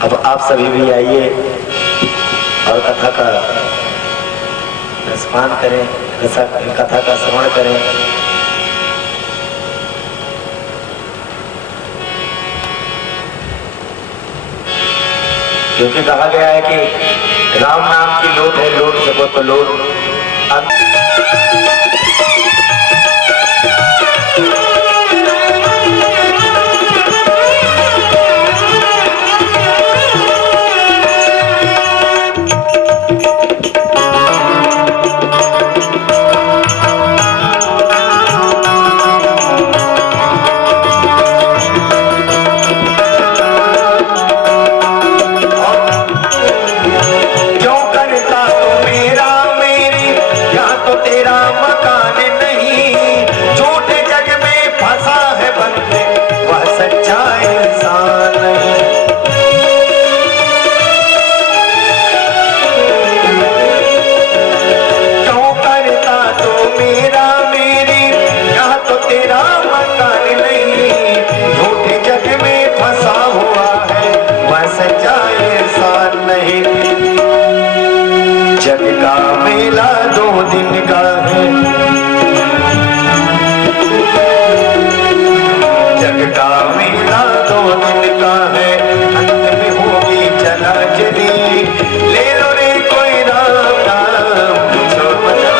अब आप सभी भी आइए और कथा का रसपान करें, कथा का श्रवण करें। क्योंकि कहा गया है कि राम नाम की लोट है, लोट सको तो लोट। जग का मेला 2 दिन का है, जग का मेला 2 दिन का है, अंत में होगी चला चली। ले लो रे कोई राम नाम, जो बजा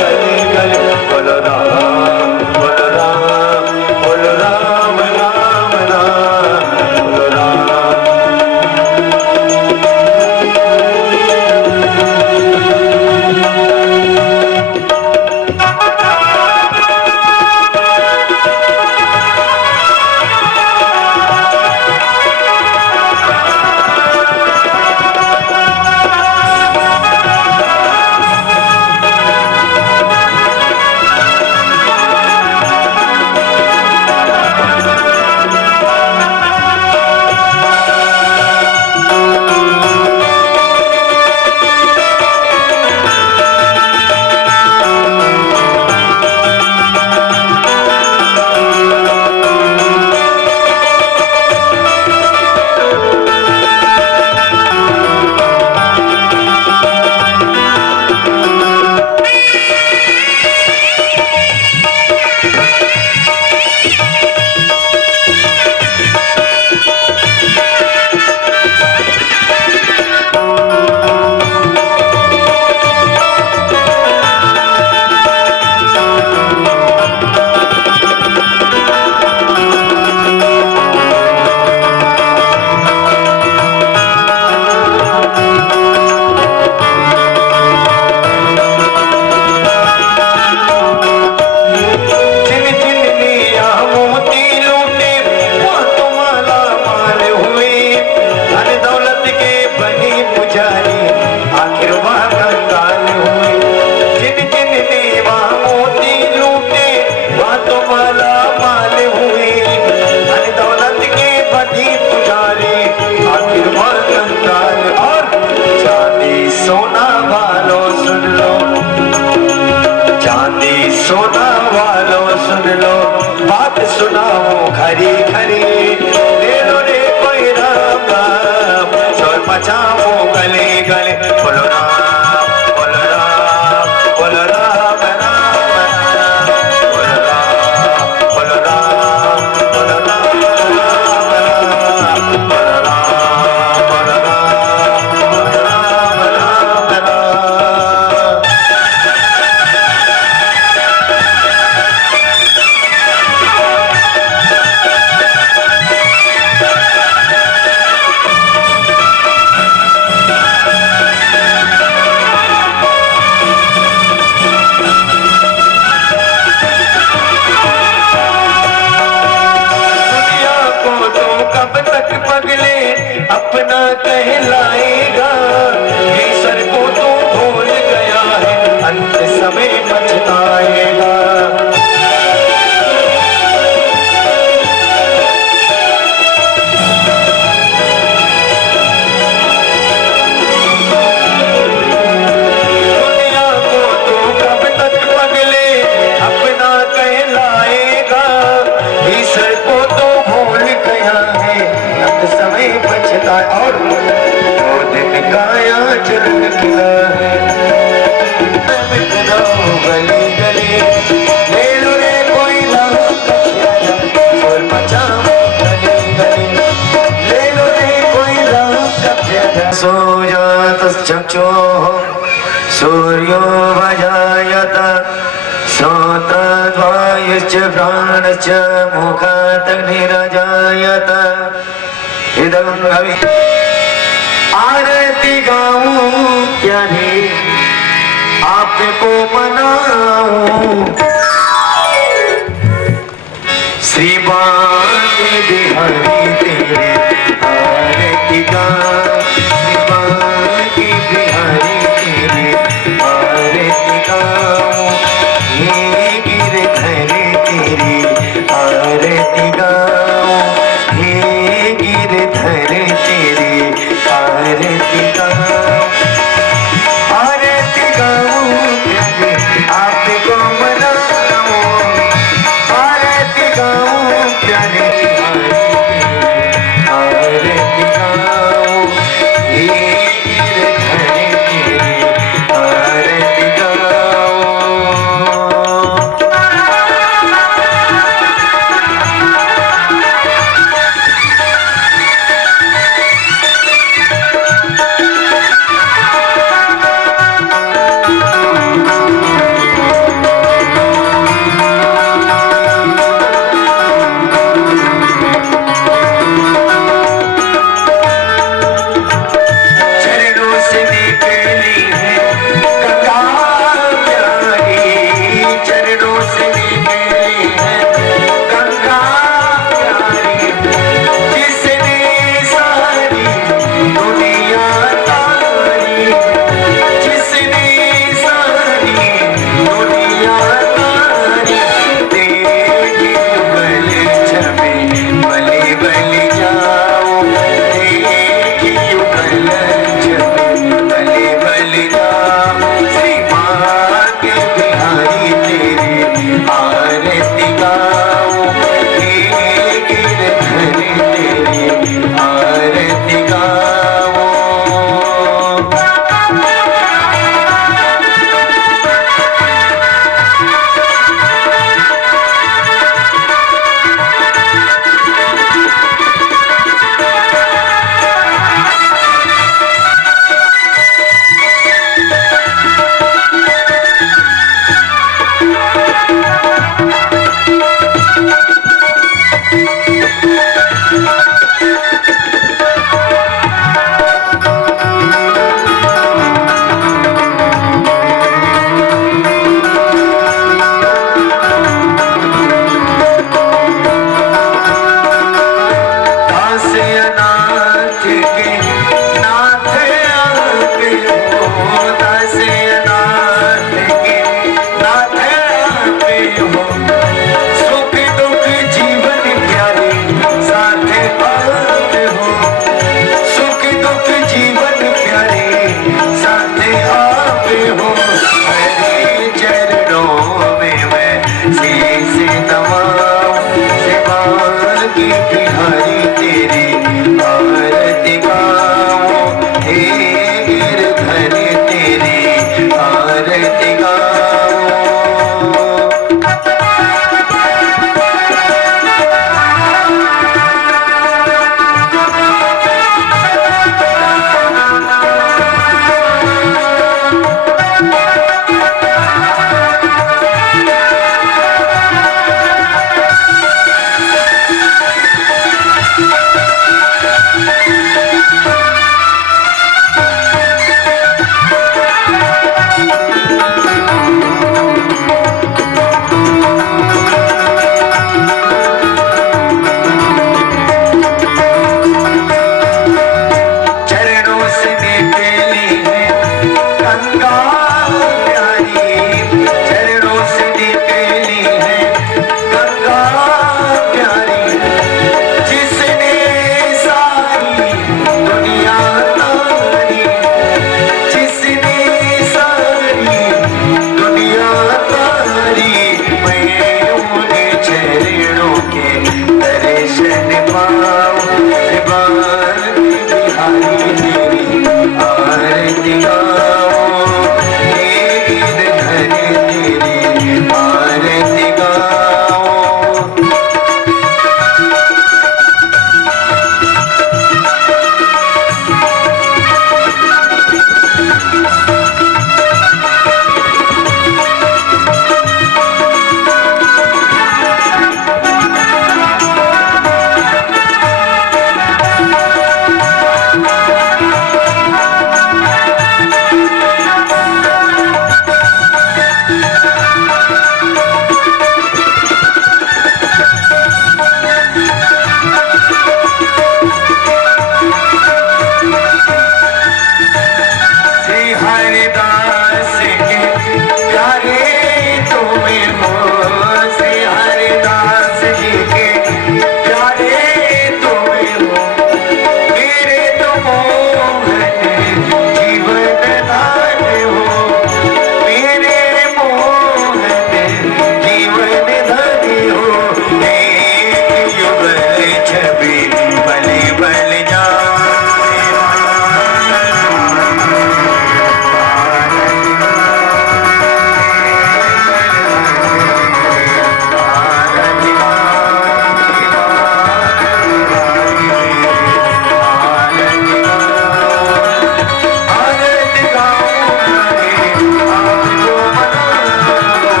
गले गले बोलो राम, बोलो राम, बोलो राम, राम राम, बोलो राम। सोना वालों सुन लो, बात सुनाओ खरी खरी। ले लो रे कोई राम राम, शोर मचाओ गले गले बोलो राम, बोलो राम, बोलो राम, राम राम, बोलो राम, बोलो राम, बोलो राम, राम राम, बोलो राम, बोलो राम, बोलो राम, राम राम। अपना कहलाएगा, ईश्वर को तो भूल गया है, अंत समय पछताएगा। दुनिया को तो कब तक पगले अपना कहलाएगा, ईश्वर को तो भूल गया है, अंत समय जाने पछताए। और वो दिन काया चरण किला है गली गली ले लो रे कोई राम का प्यारा शोर मचाओ गली गली ले लो रे कोई राम का प्यारा। सोजातश्चक्षुः सूर्यो भजायत श्रोत्रद्वयश्च प्राणश्च मुखादग्निरजायत। इदं हवि आरती गाऊं क्या रे आपको मनाऊं श्री बांके बिहारी तेरे आरती गाऊं श्री बांके बिहारी तेरे आरती गाऊं ये गिरधर तेरी आरती गाऊं हे गिरधर तेरी आरती गाऊं आरती गाऊं प्यारे आपको मनाऊं आरती गाऊं प्यारे आरती गाऊं ये गिरधर तेरी आरती गाऊं। चरणों से निकली है गंगा प्यारी चरणों से निकली है गंगा प्यारी जिसने सारी दुनिया तारी जिसने सारी दुनिया तारी तेरी युगल छवि बलि बलि जाओ तेरी युगल छवि बलि बलि जाओ श्री भाग्य बिहारी तेरी आरती गाओ हे गिरधर तेरी आरती गाओ। दासनाथ के नाथ आप हो दासनाथ के नाथ आप हो सुख दुख जीवन प्यारे साथ आप हो सुख दुख जीवन प्यारे साथ आप हो हरे चरणों में मैं शीश नवाऊं सेवा की बिहारी तेरी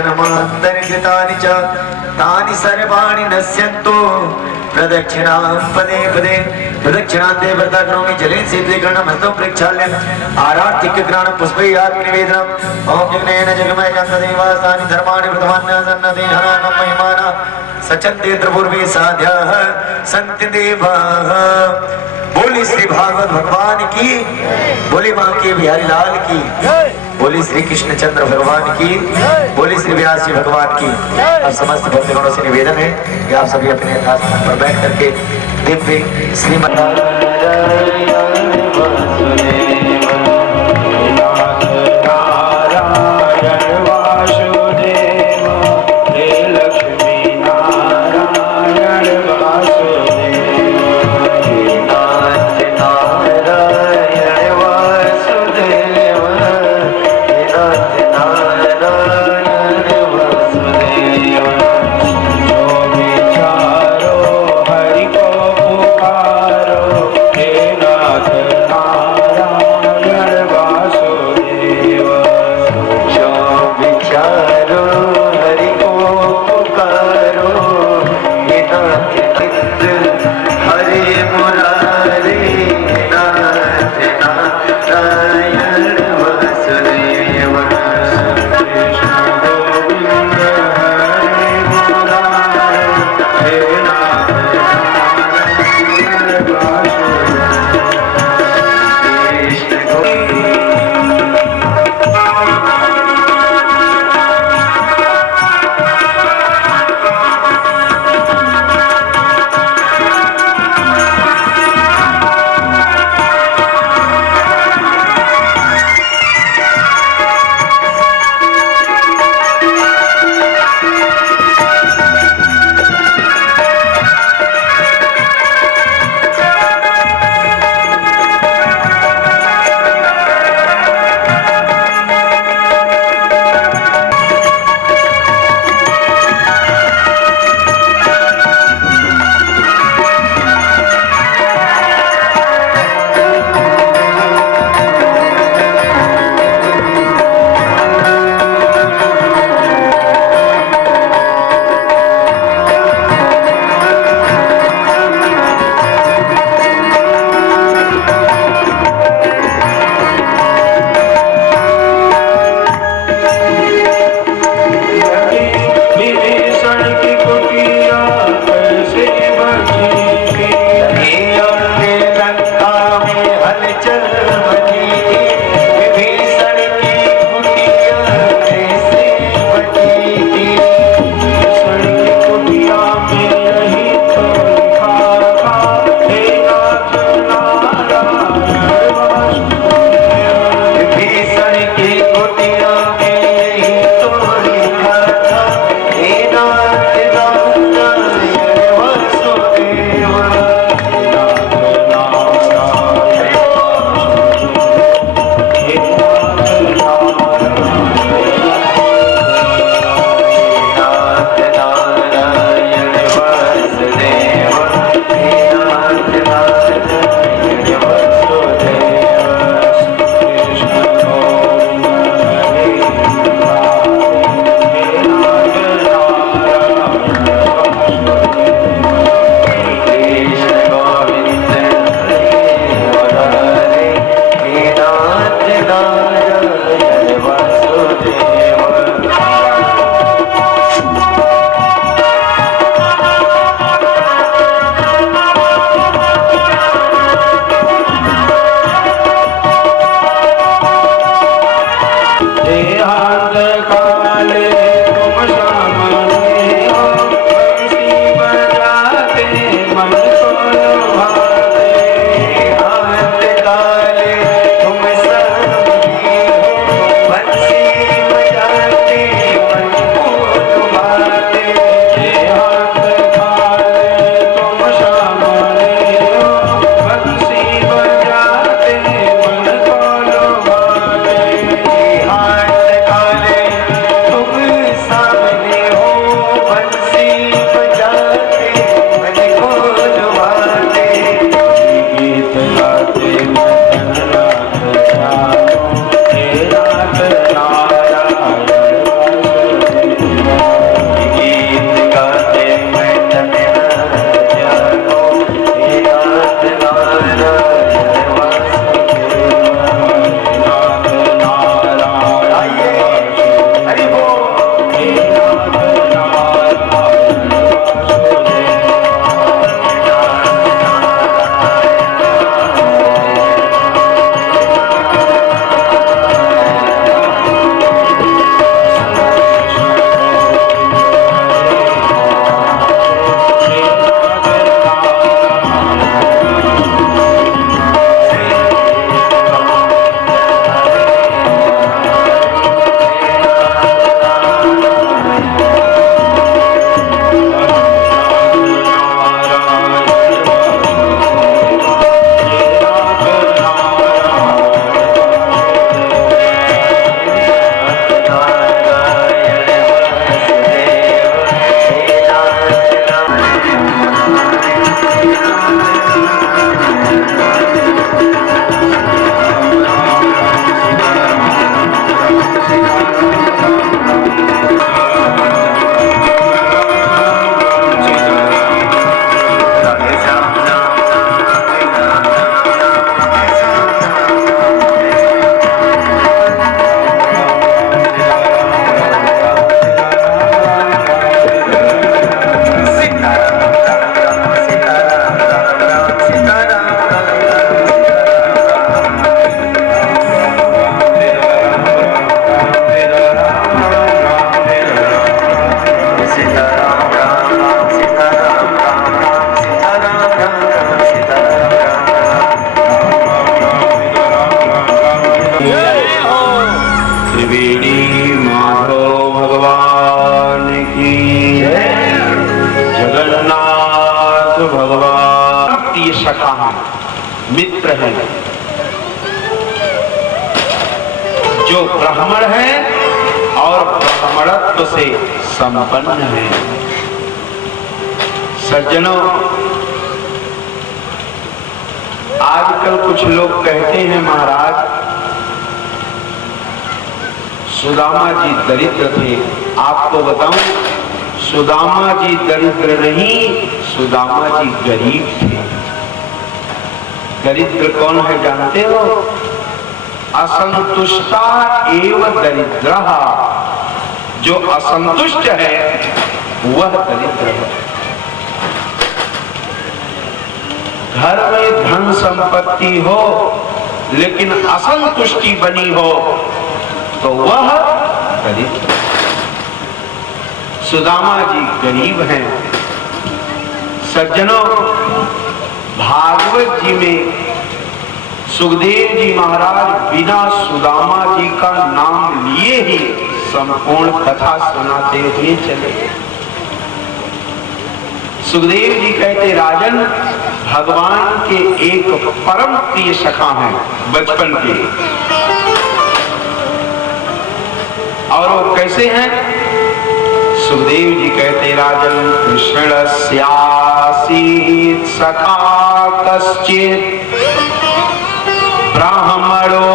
जन्मान्तर्कृतानि च तानि सर्वाणि नश्यन्तु प्रदक्षिणां पदे पदे प्रदक्षिणान्ते व्रता करोमि जलेन शीतलीकरणं हस्तं प्रक्षाल्य आरार्तिकग्राणं पुष्पैः निवेदनम् ॐ यज्ञेन जगमय गन्धदेवास्तानि धर्माणि प्रथमान्यसन्नते हरानं महिमाना सचन्ते त्रिपूर्वे साध्याः सन्ति देवाः। बोली श्री भागवत भगवान की, बोली मां के बिहारी लाल की, बोली श्री कृष्णचंद्र भगवान की, बोली श्री व्यास जी भगवान की। अब समस्त भक्तगणों से निवेदन है कि आप सभी अपने यथास्थान पर बैठ करके दिव्य श्रीमद् हरि को पुकारो प्रिय सखा हैं, मित्र हैं, जो ब्राह्मण हैं और ब्राह्मणत्व से संपन्न हैं। सज्जनों, आजकल कुछ लोग कहते हैं महाराज सुदामा जी दरिद्र थे। आपको बताऊं, सुदामा जी दरिद्र नहीं, सुदामा जी गरीब थे। दरिद्र कौन है जानते हो? असंतुष्टा एव दरिद्रः, जो असंतुष्ट है वह दरिद्र है। घर में धन संपत्ति हो लेकिन असंतुष्टि बनी हो तो वह दरिद्र। सुदामा जी गरीब हैं। सज्जनों, भागवत जी में सुखदेव जी महाराज बिना सुदामा जी का नाम लिए ही संपूर्ण कथा सुनाते हुए चले। सुखदेव जी कहते, राजन, भगवान के एक परम प्रिय सखा हैं बचपन के, और वो कैसे हैं? सुखदेव जी कहते, राजन, कृष्णस्यासीत् सखा कश्चित् ब्राह्मणो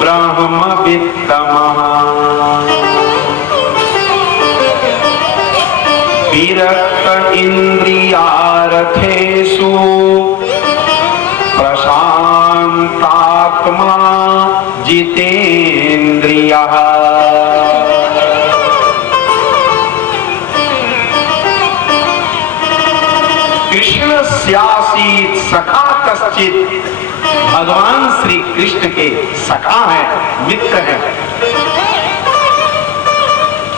ब्रह्मवित्तमः विरक्त इंद्रियार्थेषु प्रशांतात्मा जितेन्द्रियः। कृष्णस्यासीत् सखा कश्चित्, भगवान श्री कृष्ण के सखा हैं, मित्र हैं।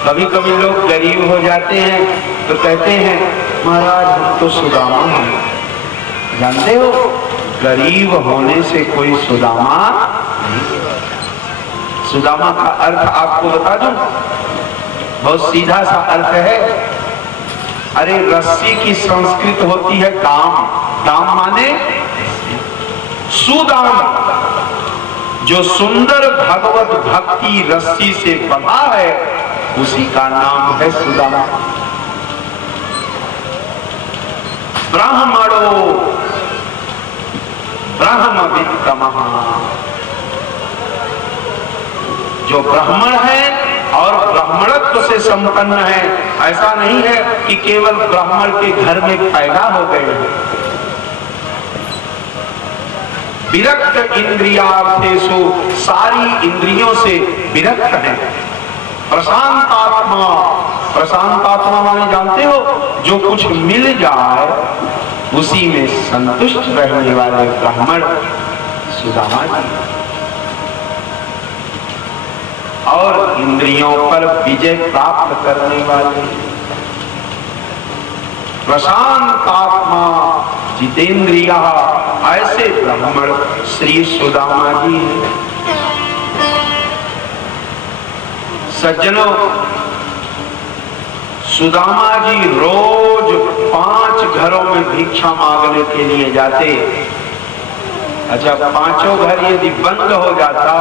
कभी कभी लोग गरीब हो जाते हैं तो कहते हैं महाराज हम तो सुदामा हैं। जानते हो, गरीब होने से कोई सुदामा नहीं। सुदामा का अर्थ आपको बता दूं, बहुत सीधा सा अर्थ है। अरे रस्सी की संस्कृत होती है दाम। दाम माने सुदाम, जो सुंदर भगवत भक्ति रस्सी से बंधा है उसी का नाम है सुदामा। ब्राह्मणो ब्रह्मवित्तमः, जो ब्राह्मण है और ब्राह्मणत्व से संपन्न है। ऐसा नहीं है कि केवल ब्राह्मण के घर में पैदा हो गए हैं। विरक्त इंद्रियार्थेषु, सारी इंद्रियों से विरक्त है। प्रशांतात्मा, प्रशांतात्मा माने जानते हो, जो कुछ मिल जाए उसी में संतुष्ट रहने वाले ब्राह्मण सुदामा जी। और इंद्रियों पर विजय प्राप्त करने वाले प्रशांतात्मा जितेंद्रिया, ऐसे ब्राह्मण श्री सुदामा जी हैं। सज्जनों, सुदामा जी रोज 5 घरों में भिक्षा मांगने के लिए जाते। अच्छा, 5 घर यदि बंद हो जाता,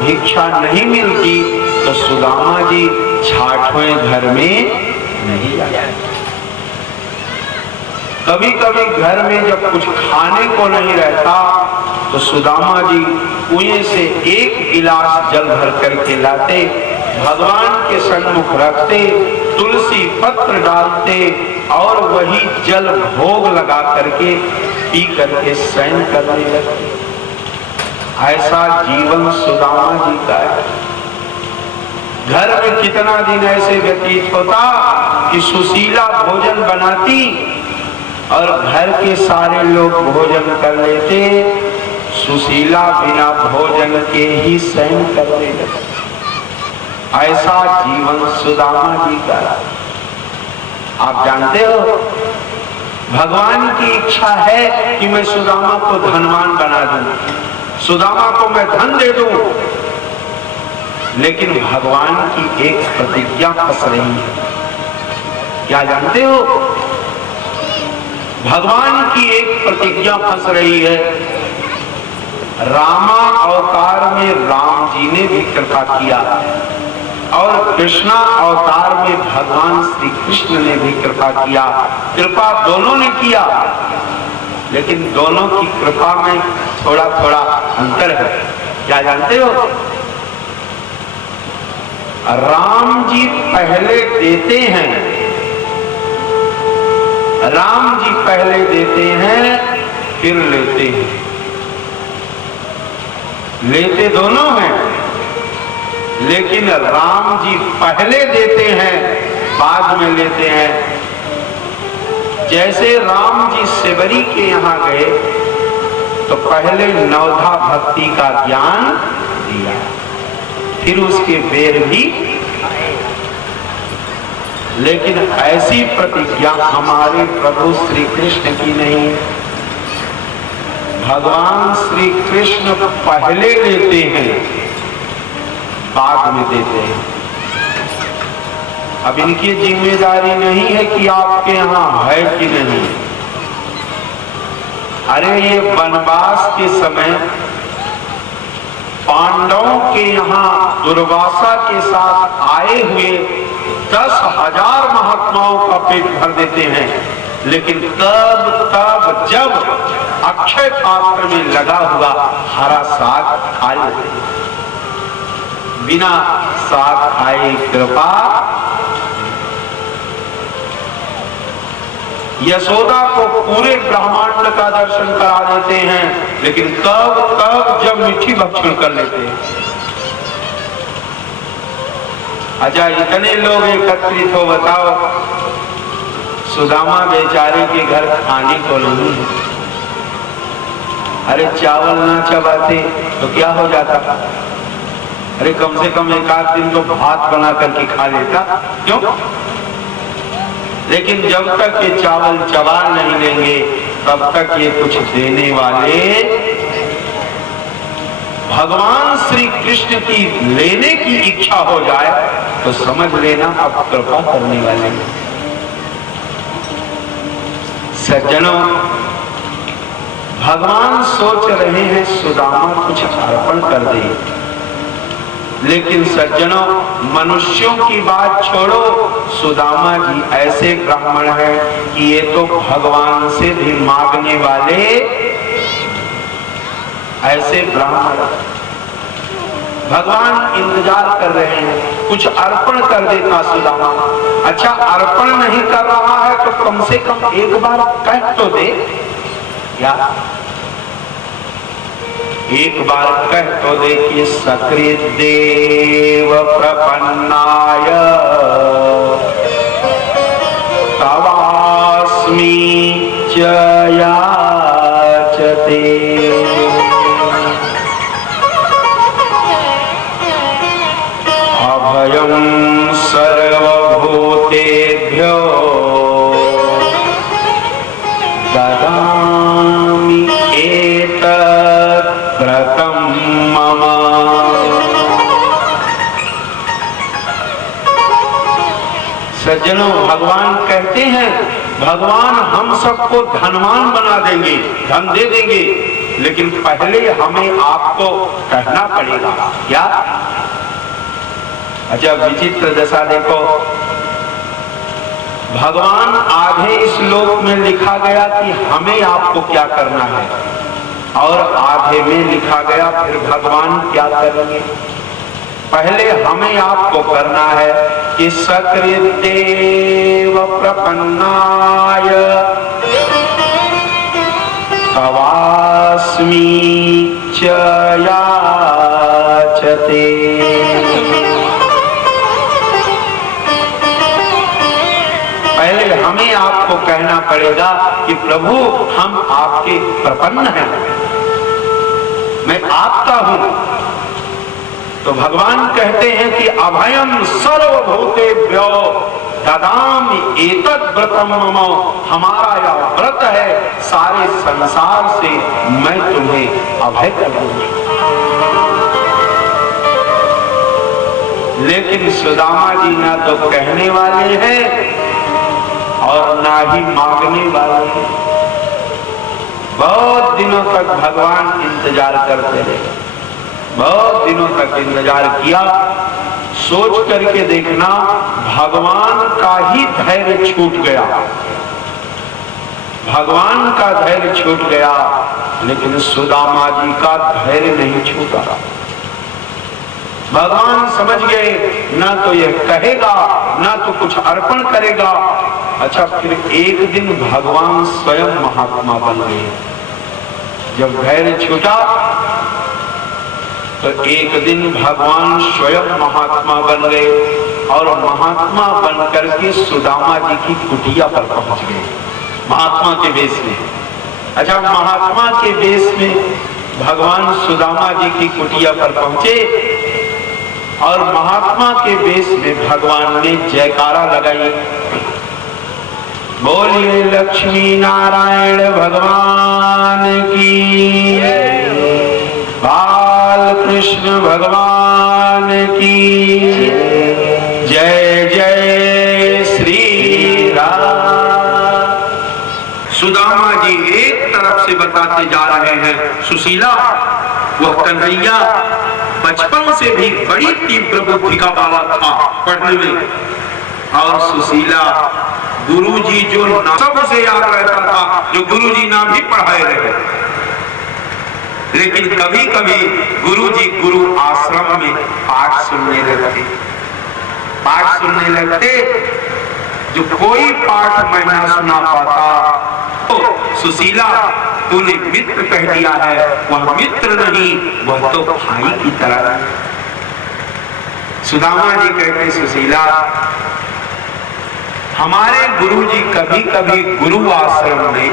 भिक्षा नहीं मिलती, तो सुदामा जी 6वें घर में नहीं जाते। कभी कभी घर में जब कुछ खाने को नहीं रहता तो सुदामा जी कुएं से 1 गिलास जल भर करके लाते, भगवान के सन्मुख रखते, तुलसी पत्र डालते और वही जल भोग लगा करके पी करके शयन करने लगते। ऐसा जीवन सुदामा जी का है। घर में कितना दिन ऐसे व्यतीत होता कि सुशीला भोजन बनाती और घर के सारे लोग भोजन कर लेते, सुशीला बिना भोजन के ही शयन करने लगते। ऐसा जीवन सुदामा जी का। आप जानते हो, भगवान की इच्छा है कि मैं सुदामा को धनवान बना दूं, सुदामा को मैं धन दे दूं, लेकिन भगवान की एक प्रतिज्ञा फंस रही है। क्या जानते हो? भगवान की एक प्रतिज्ञा फंस रही है। रामा अवतार में राम जी ने भी कृपा किया और कृष्णा अवतार में भगवान श्री कृष्ण ने भी कृपा किया। कृपा दोनों ने किया, लेकिन दोनों की कृपा में थोड़ा थोड़ा अंतर है। क्या जानते हो? राम जी पहले देते हैं, राम जी पहले देते हैं फिर लेते हैं। लेते दोनों हैं, लेकिन राम जी पहले देते हैं बाद में लेते हैं। जैसे राम जी सेवरी के यहां गए तो पहले नवधा भक्ति का ज्ञान दिया, फिर उसके बेर भी आए। लेकिन ऐसी प्रतिज्ञा हमारे प्रभु श्री कृष्ण की नहीं है। भगवान श्री कृष्ण पहले लेते हैं बाद में देते हैं। अब इनकी जिम्मेदारी नहीं है कि आपके यहां है कि नहीं। अरे ये वनवास के समय पांडवों के यहाँ दुर्वासा के साथ आए हुए 10,000 महात्माओं का पेट भर देते हैं, लेकिन तब जब अक्षय पात्र में लगा हुआ हरा साग खा लेते हैं। बिना साग खाए कृपा। यशोदा को पूरे ब्रह्मांड का दर्शन करा देते हैं, लेकिन तब जब मीठी भक्षण कर लेते हैं। अच्छा, इतने लोग एकत्रित हो, बताओ सुदामा बेचारे के घर खाने को नहीं है। अरे चावल ना चबाते तो क्या हो जाता? अरे कम से कम एक आध दिन तो भात बना करके खा लेता। क्यों? लेकिन जब तक ये चावल चबा नहीं लेंगे तब तक ये कुछ देने वाले। भगवान श्री कृष्ण की लेने की इच्छा हो जाए तो समझ लेना अब कृपा करने वाले। सज्जनों, भगवान सोच रहे हैं सुदामा कुछ अर्पण कर दे, लेकिन सज्जनों मनुष्यों की बात छोड़ो, सुदामा जी ऐसे ब्राह्मण हैं कि ये तो भगवान से भी मांगने वाले ऐसे ब्राह्मण। भगवान इंतजार कर रहे हैं कुछ अर्पण कर देता सुदामा। अच्छा, अर्पण नहीं कर रहा है तो कम से कम एक बार कह तो दे। या एक बार कह तो दे कि सकृत देव प्रपन्नाय तवास्मि च याचते। अभयं सर्वभूतेभ्यो ददामि एतत् व्रतं मम। सज्जनों, भगवान कहते हैं भगवान हम सबको धनवान बना देंगे, धन दे देंगे, लेकिन पहले हमें आपको कहना पड़ेगा। क्या? अच्छा, विचित्र दशा देखो, भगवान आधे श्लोक में लिखा गया कि हमें आपको क्या करना है, और आधे में लिखा गया फिर भगवान क्या करेंगे। पहले हमें आपको करना है कि सकृत देव प्रपन्नाय तवास्मि च याचते। पहले हमें आपको कहना पड़ेगा कि प्रभु हम आपके प्रपन्न हैं, मैं आपका हूं। तो भगवान कहते हैं कि अभयम सर्वभूतेभ्यो ददामि एतत् व्रतं मम। हमारा यह व्रत है, सारे संसार से मैं तुम्हें अभय कर दूंगा। लेकिन सुदामा जी ना तो कहने वाले हैं और ना ही मांगने वाले हैं। बहुत दिनों तक भगवान इंतजार करते रहे, बहुत दिनों तक इंतजार किया। सोच करके देखना, भगवान का ही धैर्य छूट गया, भगवान का धैर्य छूट गया, लेकिन सुदामा जी का धैर्य नहीं छूटा। भगवान समझ गए, ना तो यह कहेगा ना तो कुछ अर्पण करेगा। अच्छा, फिर एक दिन भगवान स्वयं महात्मा बन गए। जब धैर्य छूटा तो एक दिन भगवान स्वयं महात्मा बन गए और महात्मा बन करके सुदामा जी की कुटिया पर पहुंच गए, महात्मा के वेश में। अच्छा, महात्मा के वेश में भगवान सुदामा जी की कुटिया पर पहुंचे और महात्मा के वेश में भगवान ने जयकारा लगाई, बोलिए लक्ष्मी नारायण भगवान की, बाल कृष्ण भगवान की जय, जय श्री राम। सुदामा जी एक तरफ से बताते जा रहे हैं, सुशीला वह कन्हैया बचपन से भी बड़ी तीव्र बुद्धि का वाला था पढ़ने में, और सुशीला गुरुजी जो सबसे याद रहता था, जो गुरुजी ना भी पढ़ाए रहे, लेकिन कभी कभी गुरुजी गुरु आश्रम में पाठ सुनने लगते, जो कोई पाठ मैं ना सुना पाता तो सुशीला तूने मित्र कह दिया है, वह मित्र नहीं, वह तो भाई की तरह। सुदामा जी कहते, सुशीला हमारे गुरुजी कभी कभी गुरु आश्रम में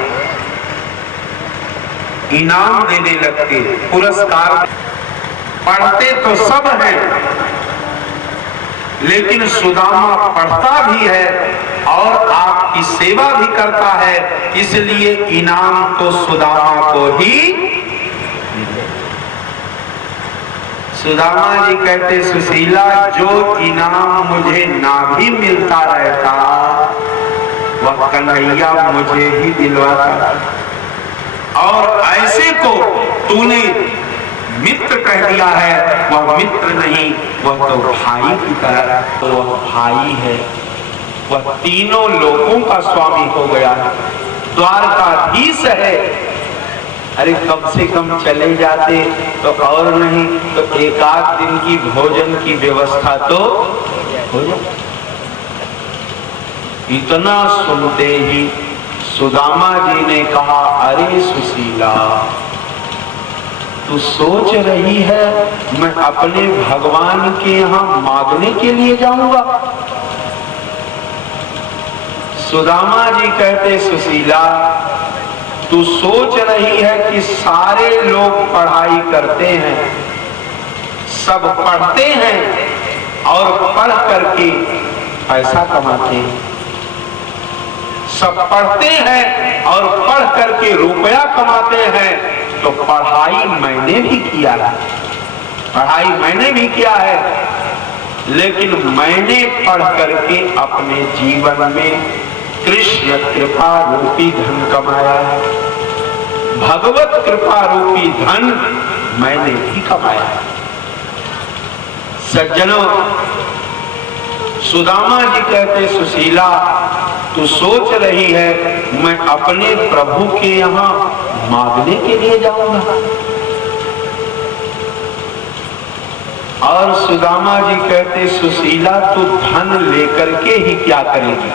इनाम देने लगते, पुरस्कार। पढ़ते तो सब हैं, लेकिन सुदामा पढ़ता भी है और आपकी सेवा भी करता है, इसलिए इनाम तो सुदामा को ही। सुदामा जी कहते, सुशीला जो इनाम मुझे ना भी मिलता रहता, वह कन्हैया मुझे ही दिलवाता, और ऐसे को तूने मित्र कह दिया है, वह मित्र नहीं, वह तो भाई की तरह। तो वह भाई है, वह तीनों लोगों का स्वामी हो गया है, द्वारकाधीश है। अरे कम से कम चले जाते तो, और नहीं तो एक आध दिन की भोजन की व्यवस्था तो हो जाए। इतना सुनते ही सुदामा जी ने कहा, अरे सुशीला तू सोच रही है मैं अपने भगवान के यहाँ मांगने के लिए जाऊंगा? सुदामा जी कहते, सुशीला तू सोच रही है कि सारे लोग पढ़ाई करते हैं, सब पढ़ते हैं और पढ़ करके पैसा कमाते हैं, सब पढ़ते हैं और पढ़ करके रुपया कमाते हैं, तो पढ़ाई मैंने भी किया है, पढ़ाई मैंने भी किया है, लेकिन मैंने पढ़ करके अपने जीवन में कृष्ण कृपा रूपी धन कमाया है, भगवत कृपा रूपी धन मैंने भी कमाया है। सज्जनों, सुदामा जी कहते, सुशीला तू सोच रही है मैं अपने प्रभु के यहाँ मांगने के लिए जाऊंगा? और सुदामा जी कहते, सुशीला तू धन लेकर के ही क्या करेगी?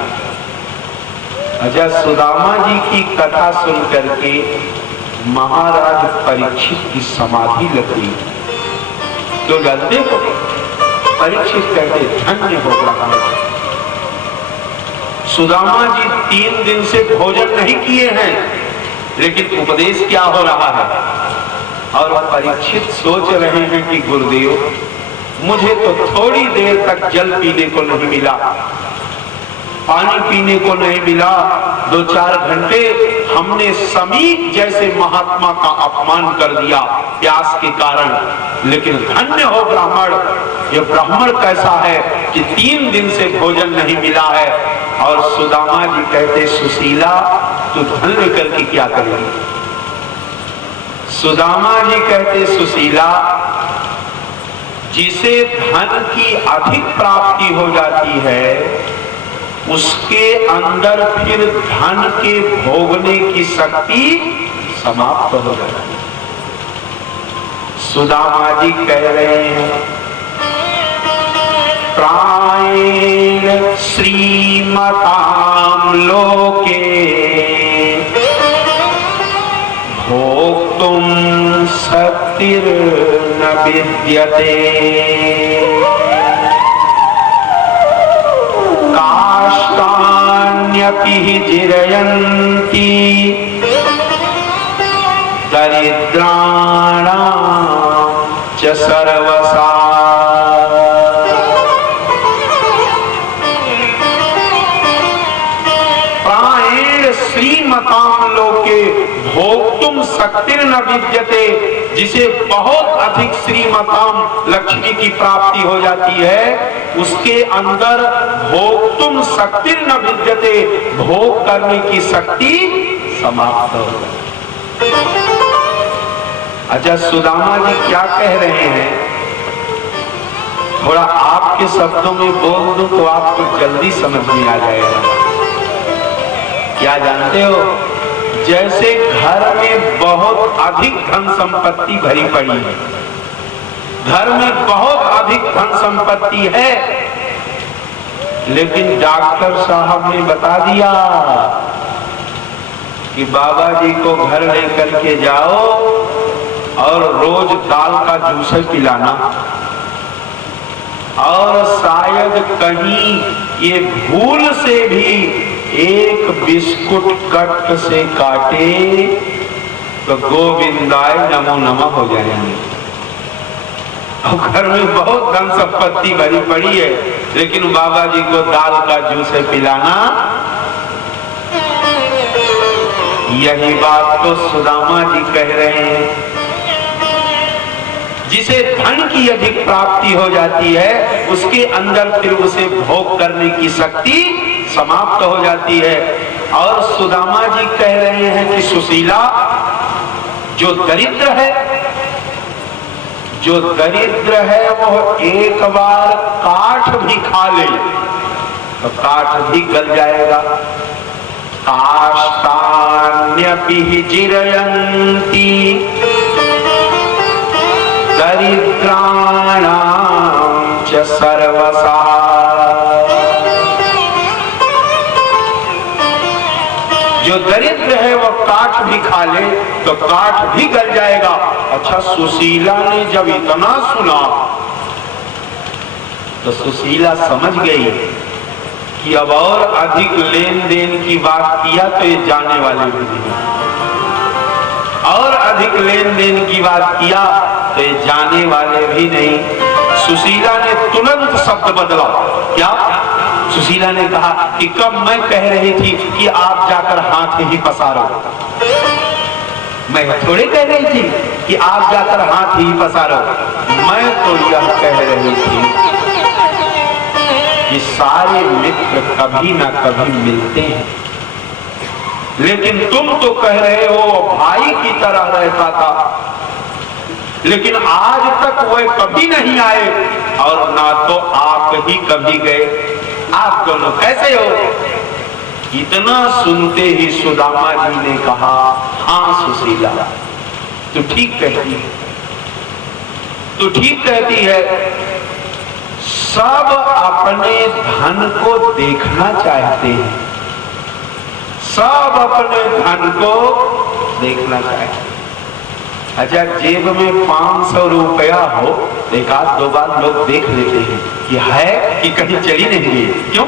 अच्छा, सुदामा जी की कथा सुन करके महाराज परीक्षित की समाधि लग गई। तो जानते हो, परीक्षित कहते धन्य हो रहा है। सुदामा जी 3 दिन से भोजन नहीं किए हैं, लेकिन उपदेश क्या हो रहा है? और परीक्षित सोच रहे हैं कि गुरुदेव मुझे तो थोड़ी देर तक जल पीने को नहीं मिला, पानी पीने को नहीं मिला, 2-4 घंटे हमने समीप जैसे महात्मा का अपमान कर दिया प्यास के कारण। लेकिन धन्य हो ब्राह्मण, ये ब्राह्मण कैसा है कि 3 दिन से भोजन नहीं मिला है। और सुदामा जी कहते, सुशीला तू धन लेकर के क्या करेगी? सुदामा जी कहते सुशीला, जिसे धन की अधिक प्राप्ति हो जाती है उसके अंदर फिर धन के भोगने की शक्ति समाप्त हो जाती है। सुदामा जी कह रहे हैं, प्रायेण श्रीमतां लोके भोक्तुं शक्तिर्न विद्यते, काष्ठान्यपि जिरयन्ति दरिद्राणां च सर्वसा। श्रीमतां लोके भोक्तुम शक्तिर्न विद्यते, जिसे बहुत अधिक श्रीमतां लक्ष्मी की प्राप्ति हो जाती है उसके अंदर भोक्तुम शक्तिर्न विद्यते, भोग करने की शक्ति समाप्त हो जाती। अच्छा, सुदामा जी क्या कह रहे हैं, थोड़ा आपके शब्दों में बोल दूं तो आपको जल्दी समझ में आ जाएगा। क्या जानते हो, जैसे घर में बहुत अधिक धन संपत्ति भरी पड़ी है, घर में बहुत अधिक धन संपत्ति है, लेकिन डॉक्टर साहब ने बता दिया कि बाबा जी को घर लेकर के जाओ और रोज दाल का जूस पिलाना, और शायद कहीं ये भूल से भी एक बिस्कुट कट से काटे तो गोविंदाय नमो नमः हो जाएंगे। और घर में बहुत धन संपत्ति भरी पड़ी है, लेकिन बाबा जी को दाल का जूस पिलाना, यही बात तो सुदामा जी कह रहे हैं। जिसे धन की अधिक प्राप्ति हो जाती है उसके अंदर फिर उसे भोग करने की शक्ति समाप्त हो जाती है। और सुदामा जी कह रहे हैं कि सुशीला, जो दरिद्र है, जो दरिद्र है वो एक बार काठ भी खा ले तो काठ भी गल जाएगा। काष्ठान्यपि जिरयन्ति दरिद्राणां च सर्वसा। जो दरिद्र है वो काठ भी खा ले तो काठ भी गल जाएगा। अच्छा, सुशीला ने जब इतना सुना तो सुशीला समझ गई कि अब और अधिक लेन देन की बात किया तो ये जाने वाले भी नहीं, और अधिक लेन देन की बात किया तो ये जाने वाले भी नहीं। सुशीला ने तुरंत शब्द बदला। क्या? सुशीला ने कहा कि कब मैं कह रही थी कि आप जाकर हाथ ही पसारो, मैं थोड़े कह रही थी कि आप जाकर हाथ ही पसारो, मैं तो यह कह रही थी कि सारे मित्र कभी ना कभी मिलते हैं, लेकिन तुम तो कह रहे हो भाई की तरह रहता था, लेकिन आज तक वह कभी नहीं आए और ना तो आप ही कभी गए। आप दोनों कैसे हो? इतना सुनते ही सुदामा जी ने कहा, हाँ सुशीला, तू ठीक कहती है, तू ठीक कहती है। सब अपने धन को देखना चाहते हैं, सब अपने धन को देखना चाहते हैं। अच्छा, जेब में 500 रुपया हो, एक आध दो बार लोग देख लेते हैं कि है कि कहीं चली नहीं गई। क्यों?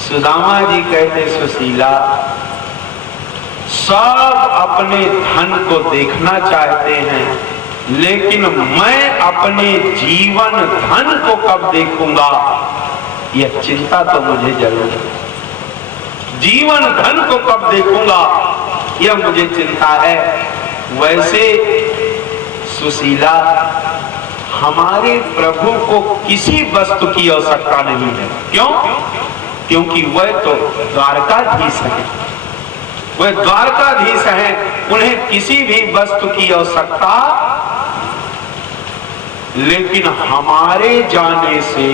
सुदामा जी कहते सुशीला, सब अपने धन को देखना चाहते हैं, लेकिन मैं अपने जीवन धन को कब देखूंगा, यह चिंता तो मुझे जरूर है। जीवन धन को कब देखूंगा, यह मुझे चिंता है। वैसे सुशीला, हमारे प्रभु को किसी वस्तु की आवश्यकता नहीं है। क्यों? क्योंकि वह तो द्वारकाधीश है, वह द्वारकाधीश है। उन्हें किसी भी वस्तु की आवश्यकता, लेकिन हमारे जाने से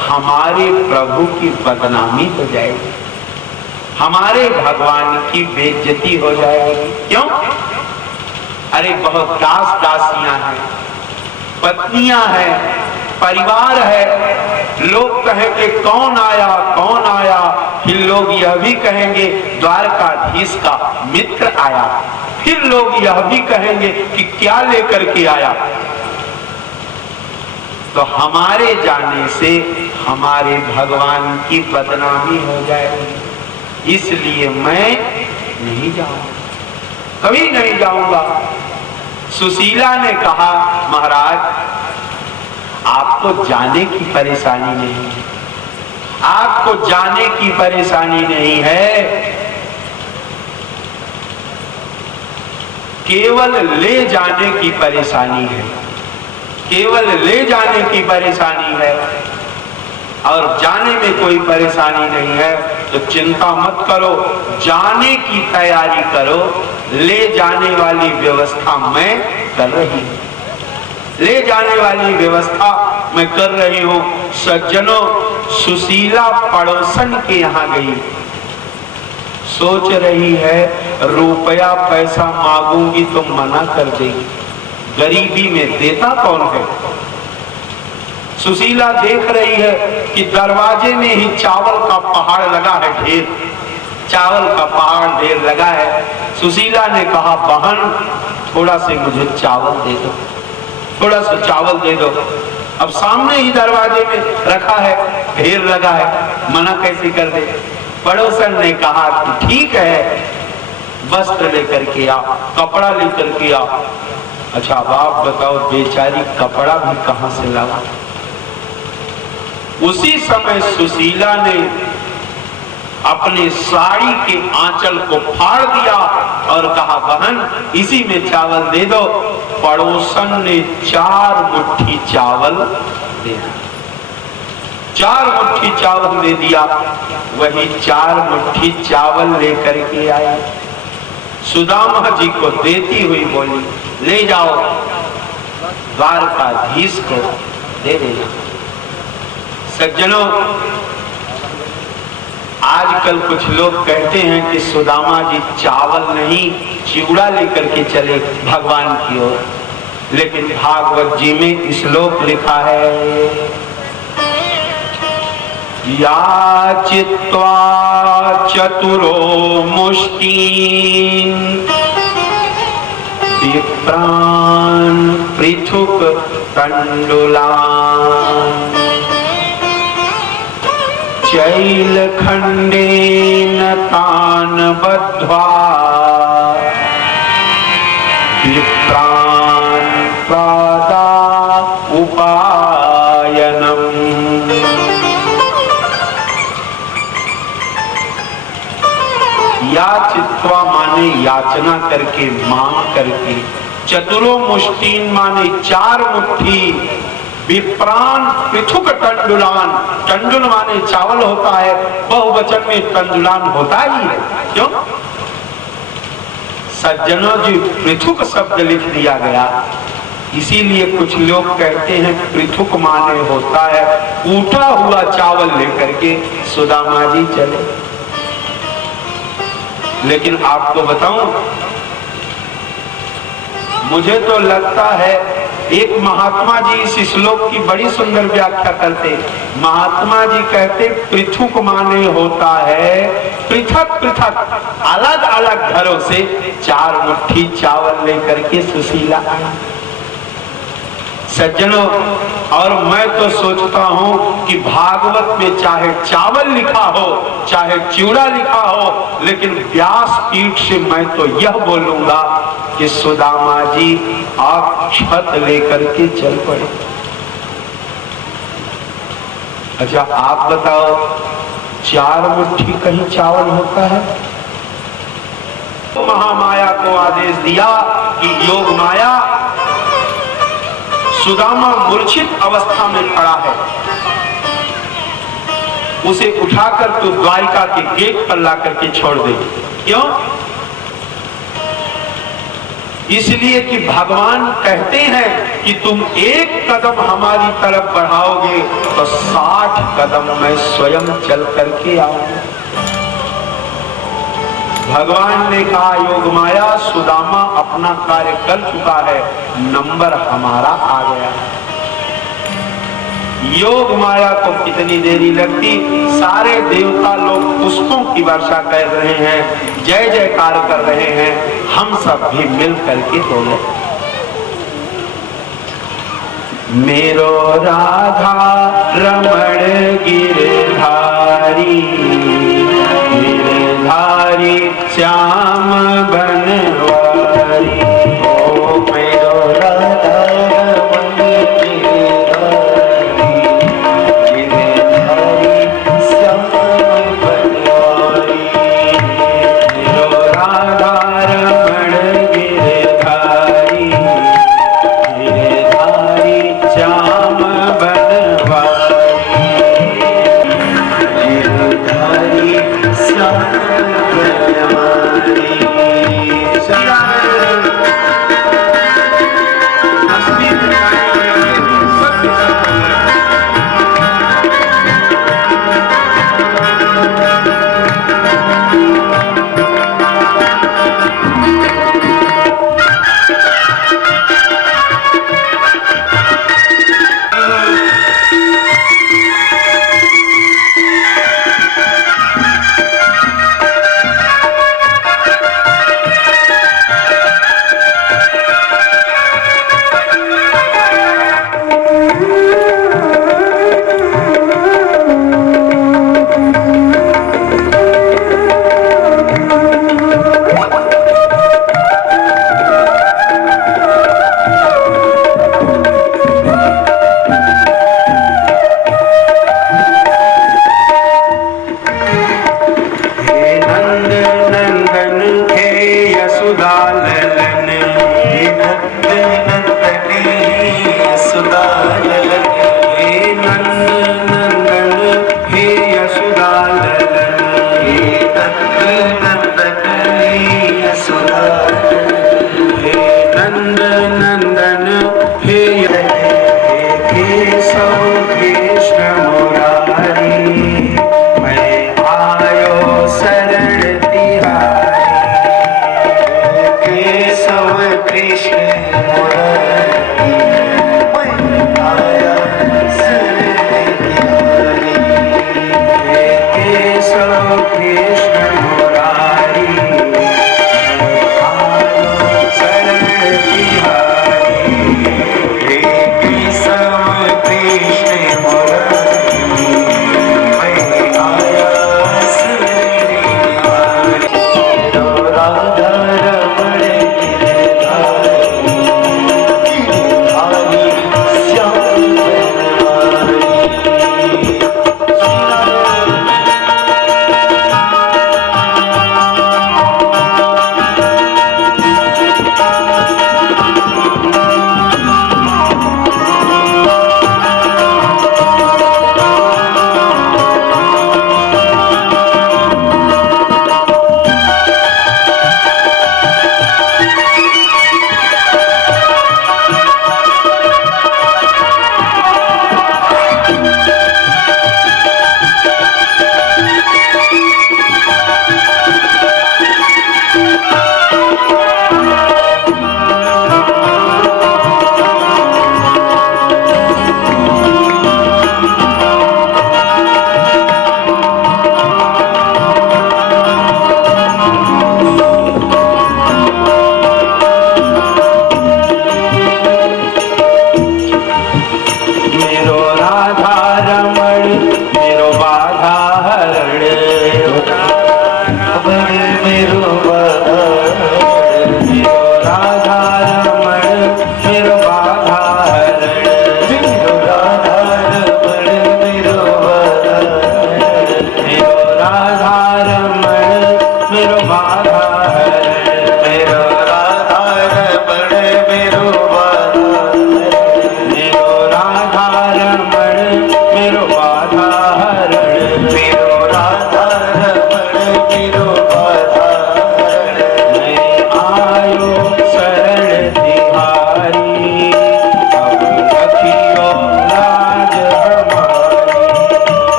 हमारे प्रभु की बदनामी हो जाएगी, हमारे भगवान की बेइज्जती हो जाएगी। क्यों? अरे बहुत दास दासियां हैं, पत्नियां हैं, परिवार है। लोग कहेंगे कौन आया कौन आया, फिर लोग यह भी कहेंगे द्वारकाधीश का मित्र आया, फिर लोग यह भी कहेंगे कि क्या लेकर के आया। तो हमारे जाने से हमारे भगवान की बदनामी हो जाएगी, इसलिए मैं नहीं जाऊंगा, कभी नहीं जाऊंगा। सुशीला ने कहा महाराज आपको जाने की परेशानी नहीं है, आपको जाने की परेशानी नहीं है, केवल ले जाने की परेशानी है, केवल ले जाने की परेशानी है, और जाने में कोई परेशानी नहीं है। तो चिंता मत करो, जाने की तैयारी करो, ले जाने वाली व्यवस्था मैं कर रही हूं, ले जाने वाली व्यवस्था मैं कर रही हूं। सज्जनों, सुशीला पड़ोसन के यहां गई, सोच रही है रुपया पैसा मांगूंगी तो मना कर देगी, गरीबी में देता कौन है। सुशीला देख रही है कि दरवाजे में ही चावल का पहाड़ लगा है, ढेर चावल का पहाड़ ढेर लगा है। सुशीला ने कहा बहन थोड़ा से मुझे चावल दे दो, थोड़ा सा चावल दे दो। अब सामने ही दरवाजे में रखा है, ढेर लगा है, मना कैसे कर दे। पड़ोसन ने कहा कि ठीक है, वस्त्र लेकर के आ, कपड़ा लेकर के आ। अच्छा बाप बताओ बेचारी कपड़ा भी कहां से लावा। उसी समय सुशीला ने अपने साड़ी के आंचल को फाड़ दिया और कहा बहन इसी में चावल दे दो। पड़ोसन ने 4 मुट्ठी चावल दे दिया, 4 मुट्ठी चावल दे दिया। वही 4 मुट्ठी चावल लेकर के आए, सुदामा जी को देती हुई बोली ले जाओ द्वारकाधीश को दे देना। सज्जनों, आजकल कुछ लोग कहते हैं कि सुदामा जी चावल नहीं चिवड़ा लेकर के चले भगवान की ओर, लेकिन भागवत जी में श्लोक लिखा है याचित्वा चतुरो मुष्टीन् विप्रान् पृथुक तण्डुलान् चैलखण्डेन तान् बद्ध्वा विप्रान् प्रादा उपायनम्। याचित्वा माने याचना करके, मांग करके, चतुरो मुष्टीन माने 4 मुट्ठी, विप्रान पृथुक तंडुलान, तंडुल माने चावल होता है, बहुवचन में तंडुलान होता ही है। क्यों? सज्जनों जी पृथुक शब्द लिख दिया गया, इसीलिए कुछ लोग कहते हैं पृथुक माने होता है कूटा हुआ चावल लेकर के सुदामा जी चले। लेकिन आपको बताऊं, मुझे तो लगता है एक महात्मा जी इस श्लोक की बड़ी सुंदर व्याख्या करते। महात्मा जी कहते पृथुक माने होता है पृथक पृथक अलग अलग घरों से 4 मुट्ठी चावल लेकर के सुशीला आई। सज्जनों, और मैं तो सोचता हूं कि भागवत में चाहे चावल लिखा हो चाहे चिवड़ा लिखा हो, लेकिन व्यास पीठ से मैं तो यह बोलूंगा कि सुदामा जी आप छत लेकर के चल पड़े। अच्छा आप बताओ 4 मुट्ठी कहीं चावल होता है? तो महामाया को आदेश दिया कि योग माया सुदामा मूर्छित अवस्था में खड़ा है, उसे उठाकर तो द्वारिका के गेट पर ला करके छोड़ दे। क्यों? इसलिए कि भगवान कहते हैं कि तुम एक कदम हमारी तरफ बढ़ाओगे तो 60 कदम मैं स्वयं चल करके आऊंगा। भगवान ने कहा योग माया सुदामा अपना कार्य कर चुका है, नंबर हमारा आ गया। योग माया को कितनी देरी लगती, सारे देवता लोग पुष्पों की वर्षा कर रहे हैं, जय जयकार कर रहे हैं, हम सब भी मिल करके बोले मेरो राधा रमण गिरधारी, गिरधारी श्याम बनवारी। ओ मेरो राधा रमण गिरधारी, गिरधारी श्याम बनवारी। मेरो राधा रमण गिरधारी, गिरधारी श्याम बनवारी। गिरधारी श्याम बनवारी।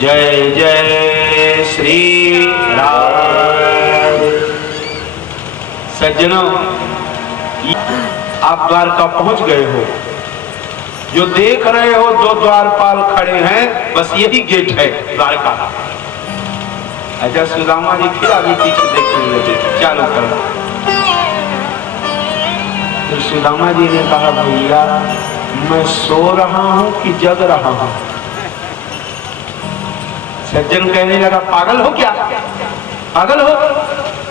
जय जय श्री राम। सज्जनों, आप द्वारका पहुंच गए हो। जो देख रहे हो दो द्वारपाल खड़े हैं, बस यही गेट है द्वारका। अच्छा, सुदामा जी फिर आगे पीछे देखने लगे, चालू करो। तो सुदामा जी ने कहा, भैया मैं सो रहा हूं कि जग रहा हूं? सज्जन कहने लगा, पागल हो क्या? पागल हो?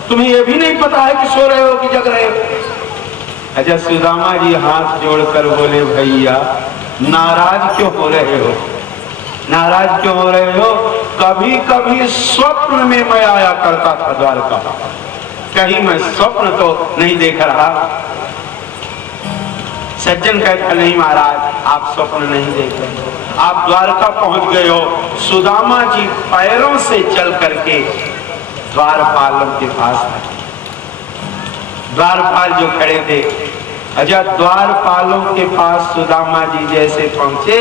तुम्हें यह भी नहीं पता है कि सो रहे हो कि जग रहे हो? अच्छा, सुदामा जी हाथ जोड़कर बोले, भैया नाराज क्यों हो रहे हो? नाराज क्यों हो रहे हो? कभी कभी स्वप्न में मैं आया करता था द्वारका, कहीं मैं स्वप्न तो नहीं देख रहा। सज्जन कहता, नहीं महाराज, आप स्वप्न नहीं देख रहे, आप द्वारका पहुंच गए हो। सुदामा जी पैरों से चल करके द्वारपालों के पास आए। द्वारपाल जो खड़े थे, अच्छा, द्वारपालों के पास सुदामा जी जैसे पहुंचे,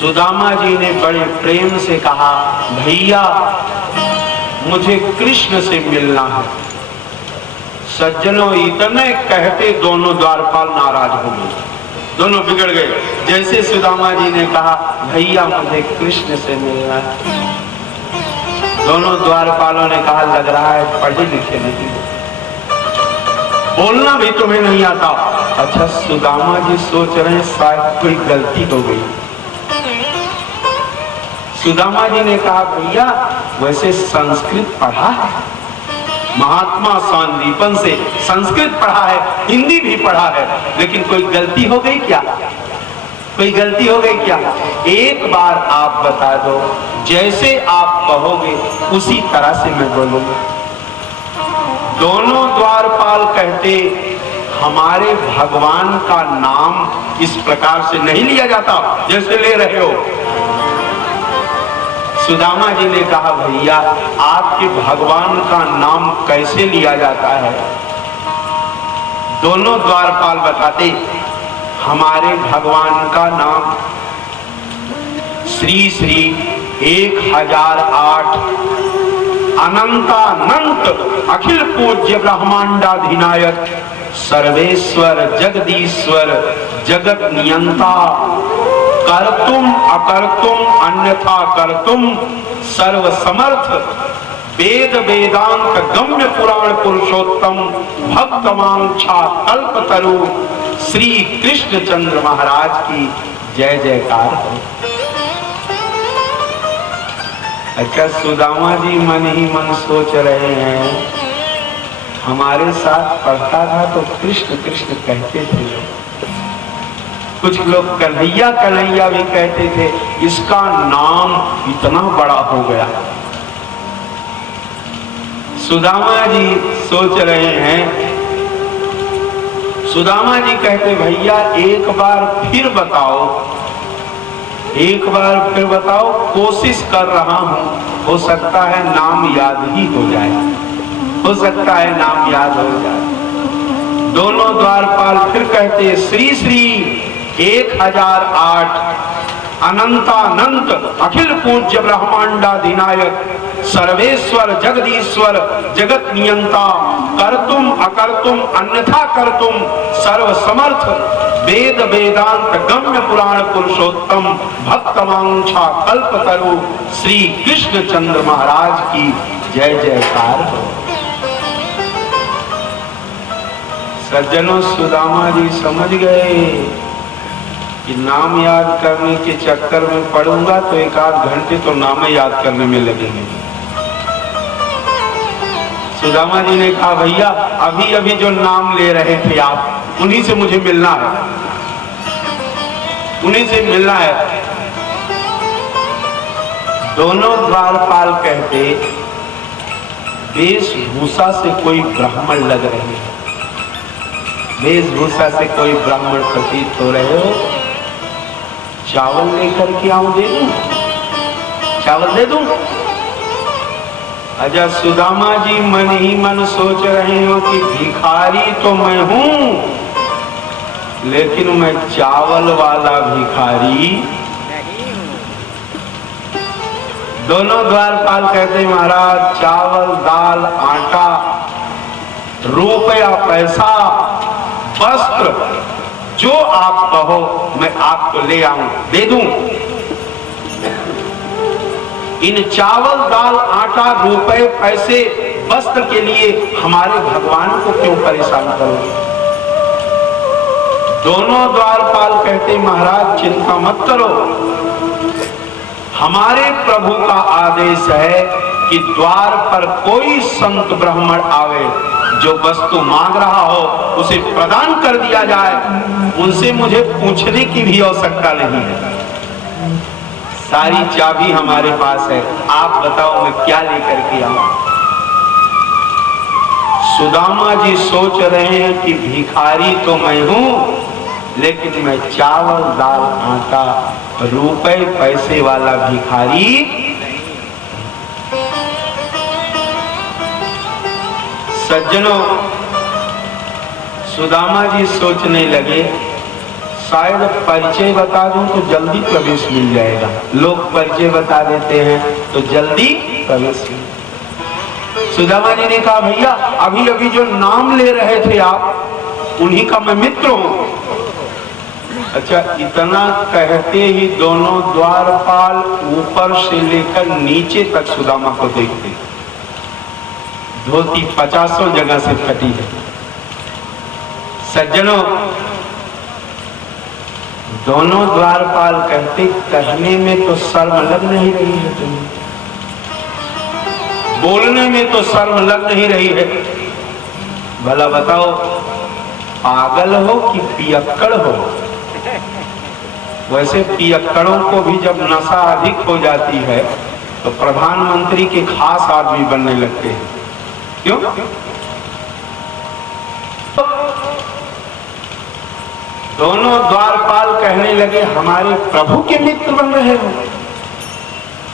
सुदामा जी ने बड़े प्रेम से कहा, भैया मुझे कृष्ण से मिलना है। सज्जनों, इतने कहते दोनों द्वारपाल नाराज हो गए, दोनों बिगड़ गए। जैसे सुदामा जी ने कहा, भैया मुझे कृष्ण से मिलना है, दोनों द्वारपालों ने कहा, लग रहा है पढ़े लिखे नहीं, बोलना भी तुम्हें नहीं आता। अच्छा, सुदामा जी सोच रहे हैं शायद कोई गलती हो गई। सुदामा जी ने कहा, भैया वैसे संस्कृत पढ़ा है, महात्मा सांदीपन से संस्कृत पढ़ा है, हिंदी भी पढ़ा है, लेकिन कोई गलती हो गई क्या? कोई गलती हो गई क्या? एक बार आप बता दो, जैसे आप कहोगे उसी तरह से मैं बोलूंगा। दोनों द्वारपाल कहते, हमारे भगवान का नाम इस प्रकार से नहीं लिया जाता जैसे ले रहे हो। सुदामा जी ने कहा, भैया आपके भगवान का नाम कैसे लिया जाता है? दोनों द्वारपाल बताते, हमारे भगवान का नाम श्री श्री 1008 अनंतानंत अखिल पूज्य ब्रह्मांडाधिनायक सर्वेश्वर जगदीश्वर जगत नियंता कर्तुम अकर्तुम अन्यथा कर्तुम सर्व समर्थ वेद वेदांत गम्य पुराण पुरुषोत्तम भक्तवांछा कल्पतरु श्री कृष्ण चंद्र महाराज की जय जयकार हो। अच्छा, सुदामा जी मन ही मन सोच रहे हैं, हमारे साथ पढ़ता था तो कृष्ण कृष्ण कहते थे लोग, कुछ लोग कन्हैया कन्हैया भी कहते थे, इसका नाम इतना बड़ा हो गया। सुदामा जी सोच रहे हैं। सुदामा जी कहते, भैया एक बार फिर बताओ, एक बार फिर बताओ, कोशिश कर रहा हूं, हो सकता है नाम याद ही हो जाए, हो सकता है नाम याद हो जाए। दोनों द्वारपाल फिर कहते, श्री श्री 1008 अनंतानंत अखिल पूज्य ब्रह्मांडाधिनायक सर्वेश्वर जगदीश्वर जगत नियंता कर्तुम अकर्तुम अन्यथा कर्तुम सर्व समर्थ वेद वेदांत गम्य पुराण पुरुषोत्तम भक्तवांछा कल्पतरु श्री कृष्ण चंद्र महाराज की जय जयकार हो। सज्जनों, सुदामा जी समझ गए कि नाम याद करने के चक्कर में पड़ूंगा तो एक आध घंटे तो नाम याद करने में लगेंगे। सुदामा जी ने कहा, भैया अभी अभी जो नाम ले रहे थे आप, उन्हीं से मुझे मिलना है, उन्हीं से मिलना है। दोनों द्वारपाल कहते, वेशभूषा से कोई ब्राह्मण लग रहे हैं, वेशभूषा से कोई ब्राह्मण प्रतीत हो रहे हो, चावल लेकर के आऊं, दे दूं, चावल दे दूं? अच्छा, सुदामा जी मन ही मन सोच रहे हो कि भिखारी तो मैं हूं, लेकिन मैं चावल वाला भिखारी दोनों द्वारपाल कहते महाराज चावल दाल आटा रुपया पैसा वस्त्र जो आप कहो मैं आपको ले आऊं दे दूं। इन चावल दाल आटा रुपए पैसे वस्त्र के लिए हमारे भगवान को क्यों परेशान करोगे? दोनों द्वारपाल कहते महाराज चिंता मत करो, हमारे प्रभु का आदेश है कि द्वार पर कोई संत ब्राह्मण आवे जो वस्तु मांग रहा हो उसे प्रदान कर दिया जाए, उनसे मुझे पूछने की भी आवश्यकता नहीं है। सारी चाबी हमारे पास है, आप बताओ मैं क्या लेकर के आऊं? सुदामा जी सोच रहे हैं कि भिखारी तो मैं हूं, लेकिन मैं चावल दाल आटा रुपए पैसे वाला भिखारी। सज्जनों, सुदामा जी सोचने लगे शायद परिचय बता दूं तो जल्दी प्रवेश मिल जाएगा। लोग परिचय बता देते हैं तो जल्दी प्रवेश मिल। सुदामा जी ने कहा भैया अभी अभी जो नाम ले रहे थे आप उन्हीं का मैं मित्र हूं। अच्छा, इतना कहते ही दोनों द्वारपाल ऊपर से लेकर नीचे तक सुदामा को देखते। धोती 50 जगह से फटी है। सज्जनों, दोनों द्वारपाल कहते कहने में तो शर्म लग नहीं रही है तुम्हें, बोलने में तो शर्म लग नहीं रही है, भला बताओ पागल हो कि पियक्कड़ हो? वैसे पियक्कड़ों को भी जब नशा अधिक हो जाती है तो प्रधानमंत्री के खास आदमी बनने लगते हैं। क्यों? दोनों द्वारपाल कहने लगे हमारे प्रभु के मित्र बन रहे हो,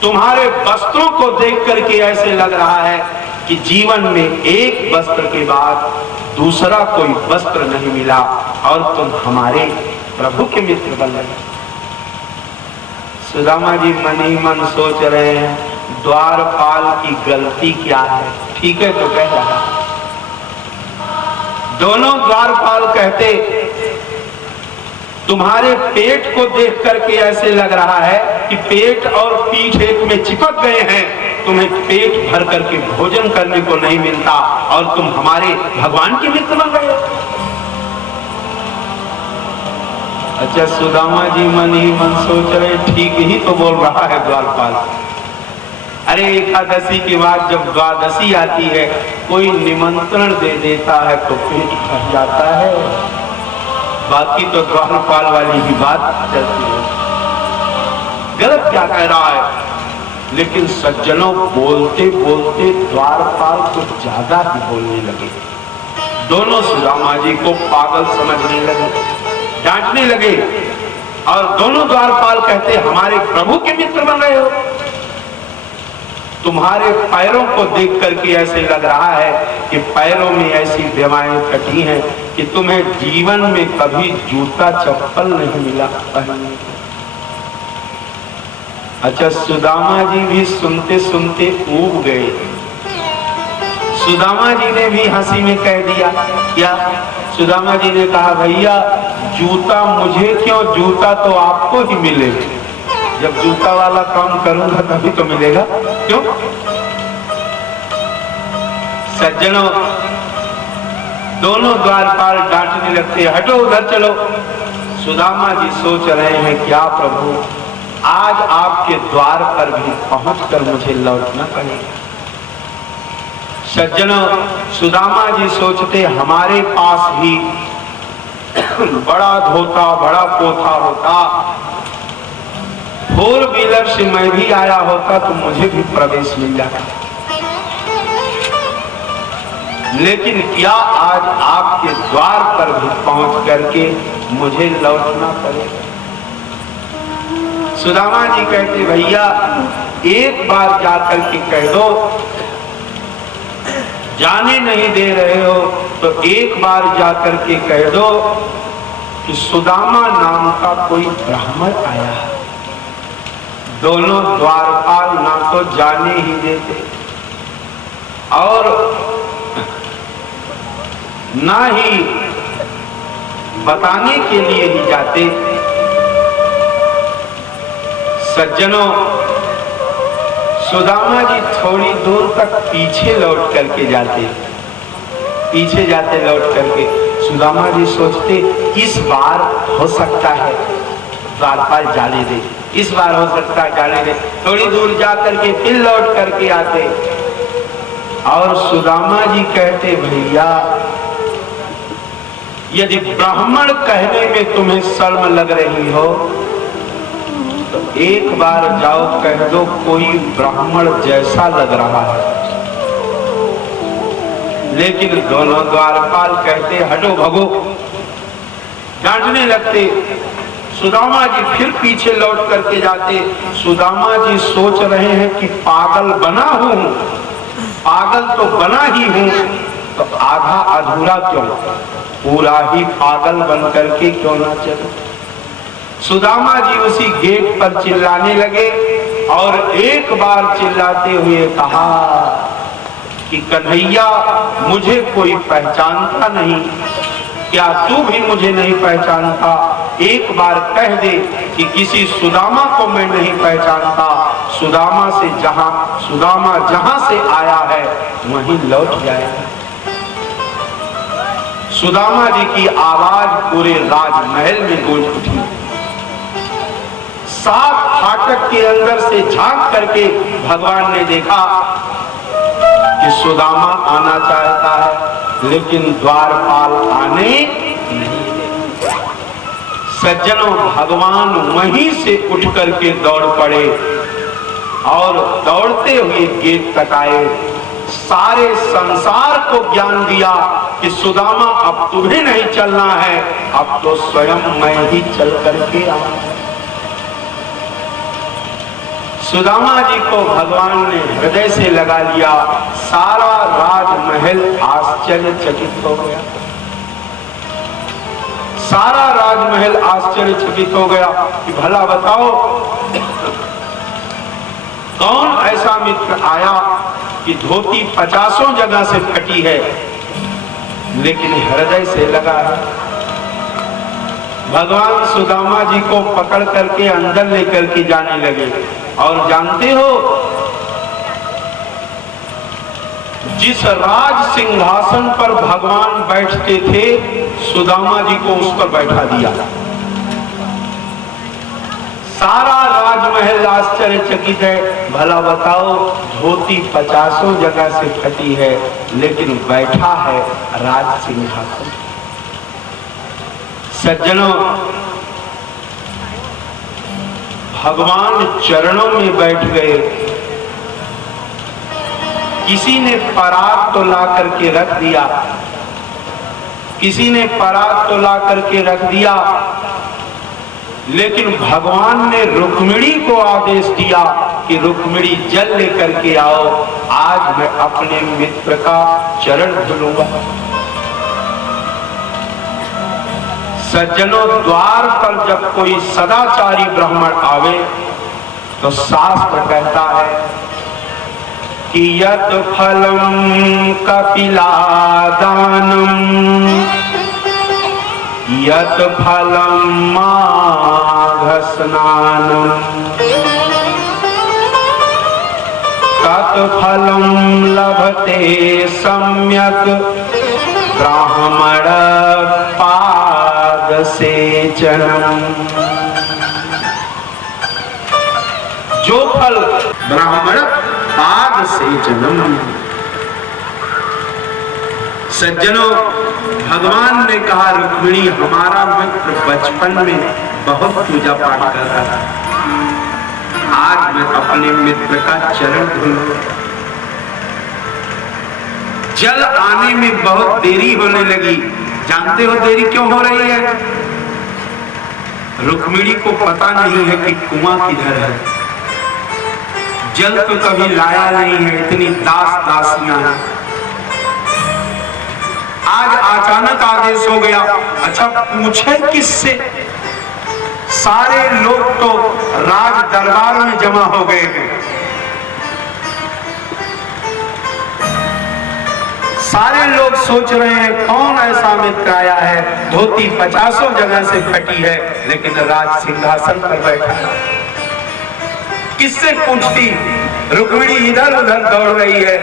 तुम्हारे वस्त्रों को देख करके ऐसे लग रहा है कि जीवन में एक वस्त्र के बाद दूसरा कोई वस्त्र नहीं मिला और तुम हमारे प्रभु के मित्र बन रहे हो। सुदामा जी मन ही मन सोच रहे हैं द्वारपाल की गलती क्या है, ठीक है तो कह रहा। दोनों द्वारपाल कहते तुम्हारे पेट को देख करके ऐसे लग रहा है कि पेट और पीठ एक में चिपक गए हैं, तुम्हें पेट भर करके भोजन करने को नहीं मिलता और तुम हमारे भगवान के मित्र बन गए। अच्छा, सुदामा जी मन ही मन सोच रहे ठीक ही तो बोल रहा है द्वारपाल। अरे एकादशी के बाद जब द्वादशी आती है कोई निमंत्रण दे देता है तो पेट भर जाता है, बाकी तो द्वारपाल वाली ही बात चलती है। गलत क्या कह रहा है? लेकिन सज्जनों बोलते बोलते द्वारपाल कुछ ज्यादा ही बोलने लगे। दोनों सुदामा जी को पागल समझने लगे, डांटने लगे और दोनों द्वारपाल कहते हमारे प्रभु के मित्र बन रहे हो। तुम्हारे पैरों को देख करके ऐसे लग रहा है कि पैरों में ऐसी बेवाएं कटी हैं कि तुम्हें जीवन में कभी जूता चप्पल नहीं मिला पहनने को। अच्छा, सुदामा जी भी सुनते सुनते ऊब गए। सुदामा जी ने भी हंसी में कह दिया क्या? सुदामा जी ने कहा भैया जूता मुझे क्यों, जूता तो आपको ही मिलेगा, जब जूता वाला काम करूंगा तभी तो मिलेगा। क्यों? सज्जनों, दोनों द्वारपाल डांटने लगते हटो उधर चलो। सुदामा जी सोच रहे हैं क्या प्रभु आज आपके द्वार पर भी पहुंचकर मुझे लौटना पड़ेगा। सज्जनों, सुदामा जी सोचते हमारे पास भी बड़ा धोता बड़ा पोथा होता, 4 व्हीलर से मैं भी आया होता तो मुझे भी प्रवेश मिल जाता, लेकिन क्या आज आपके द्वार पर भी पहुंच करके मुझे लौटना पड़ेगा। सुदामा जी कहते भैया एक बार जाकर के कह दो, जाने नहीं दे रहे हो तो एक बार जाकर के कह दो कि सुदामा नाम का कोई ब्राह्मण आया है, दोनों द्वारपाल ना तो जाने ही देते और ना ही बताने के लिए ही जाते। सज्जनों, सुदामा जी थोड़ी दूर तक पीछे लौट करके जाते, पीछे जाते लौट करके। सुदामा जी सोचते इस बार हो सकता है द्वारपाल जाने दे, इस बार हो सकता है जाने दे। थोड़ी दूर जा करके फिर लौट करके आते और सुदामा जी कहते भैया यदि ब्राह्मण कहने में तुम्हें शर्म लग रही हो तो एक बार जाओ कह दो कोई ब्राह्मण जैसा लग रहा है। लेकिन दोनों द्वारपाल कहते हटो भगो, डांटने लगते। सुदामा जी फिर पीछे लौट करके जाते। सुदामा जी सोच रहे हैं कि पागल बना हूं, पागल तो बना ही हूं, तो आधा अधूरा क्यों, पूरा ही पागल बन करके क्यों ना चलो। सुदामा जी उसी गेट पर चिल्लाने लगे और एक बार चिल्लाते हुए कहा कि कन्हैया मुझे कोई पहचानता नहीं, क्या तू भी मुझे नहीं पहचानता? एक बार कह दे कि किसी सुदामा को मैं नहीं पहचानता। सुदामा जहां से आया है वहीं लौट जाएगा। सुदामा जी की आवाज पूरे राजमहल में गूंज उठी। 7 फाटक के अंदर से झांक करके भगवान ने देखा कि सुदामा आना चाहता है लेकिन द्वारपाल आने नहीं। सज्जनों, भगवान वहीं से उठ करके दौड़ पड़े और दौड़ते हुए गेट तक आए। सारे संसार को ज्ञान दिया कि सुदामा अब तुम्हें नहीं चलना है, अब तो स्वयं मैं ही चल करके आऊंगा। सुदामा जी को भगवान ने हृदय से लगा लिया। सारा राजमहल आश्चर्यचकित हो गया, सारा राजमहल आश्चर्यचकित हो गया कि भला बताओ कौन ऐसा मित्र आया कि धोती 50 जगह से फटी है लेकिन हृदय से लगा है। भगवान सुदामा जी को पकड़ करके अंदर लेकर के जाने लगे और जानते हो जिस राज सिंहासन पर भगवान बैठते थे सुदामा जी को उस पर बैठा दिया। सारा राजमहल आश्चर्यचकित है। भला बताओ धोती 50 जगह से फटी है लेकिन बैठा है राज सिंहासन। सज्जनों, भगवान चरणों में बैठ गए। किसी ने पराग तो ला करके रख दिया, किसी ने पराग तो ला करके रख दिया, लेकिन भगवान ने रुक्मिणी को आदेश दिया कि रुक्मिणी जल लेकर के आओ, आज मैं अपने मित्र का चरण धुलूंगा। सज्जनों, द्वार पर जब कोई सदाचारी ब्राह्मण आवे तो शास्त्र कहता है कि यत् फलम कपिलादानम यत् फलम माघ स्नानम तत् फलम लभते सम्यक ब्राह्मण पाद सेचनम। जो फल ब्राह्मण पाद सेचनम। सज्जनों, भगवान ने कहा रुक्मिणी हमारा मित्र बचपन में बहुत पूजा पाठ करता था, आज मैं अपने मित्र का चरण धुलूंगा। जल आने में बहुत देरी होने लगी। जानते हो देरी क्यों हो रही है? रुक्मिणी को पता नहीं है कि कुआं किधर है। जल तो कभी लाया नहीं है, इतनी दासियां हैं। आज अचानक आदेश हो गया, अच्छा पूछे किससे? सारे लोग तो राज दरबार में जमा हो गए हैं। सारे लोग सोच रहे हैं कौन ऐसा मित्र आया है, धोती 50 जगह से फटी है लेकिन राज सिंहासन पर बैठा है। किससे पूछती? रुक्मिणी इधर उधर दौड़ रही है।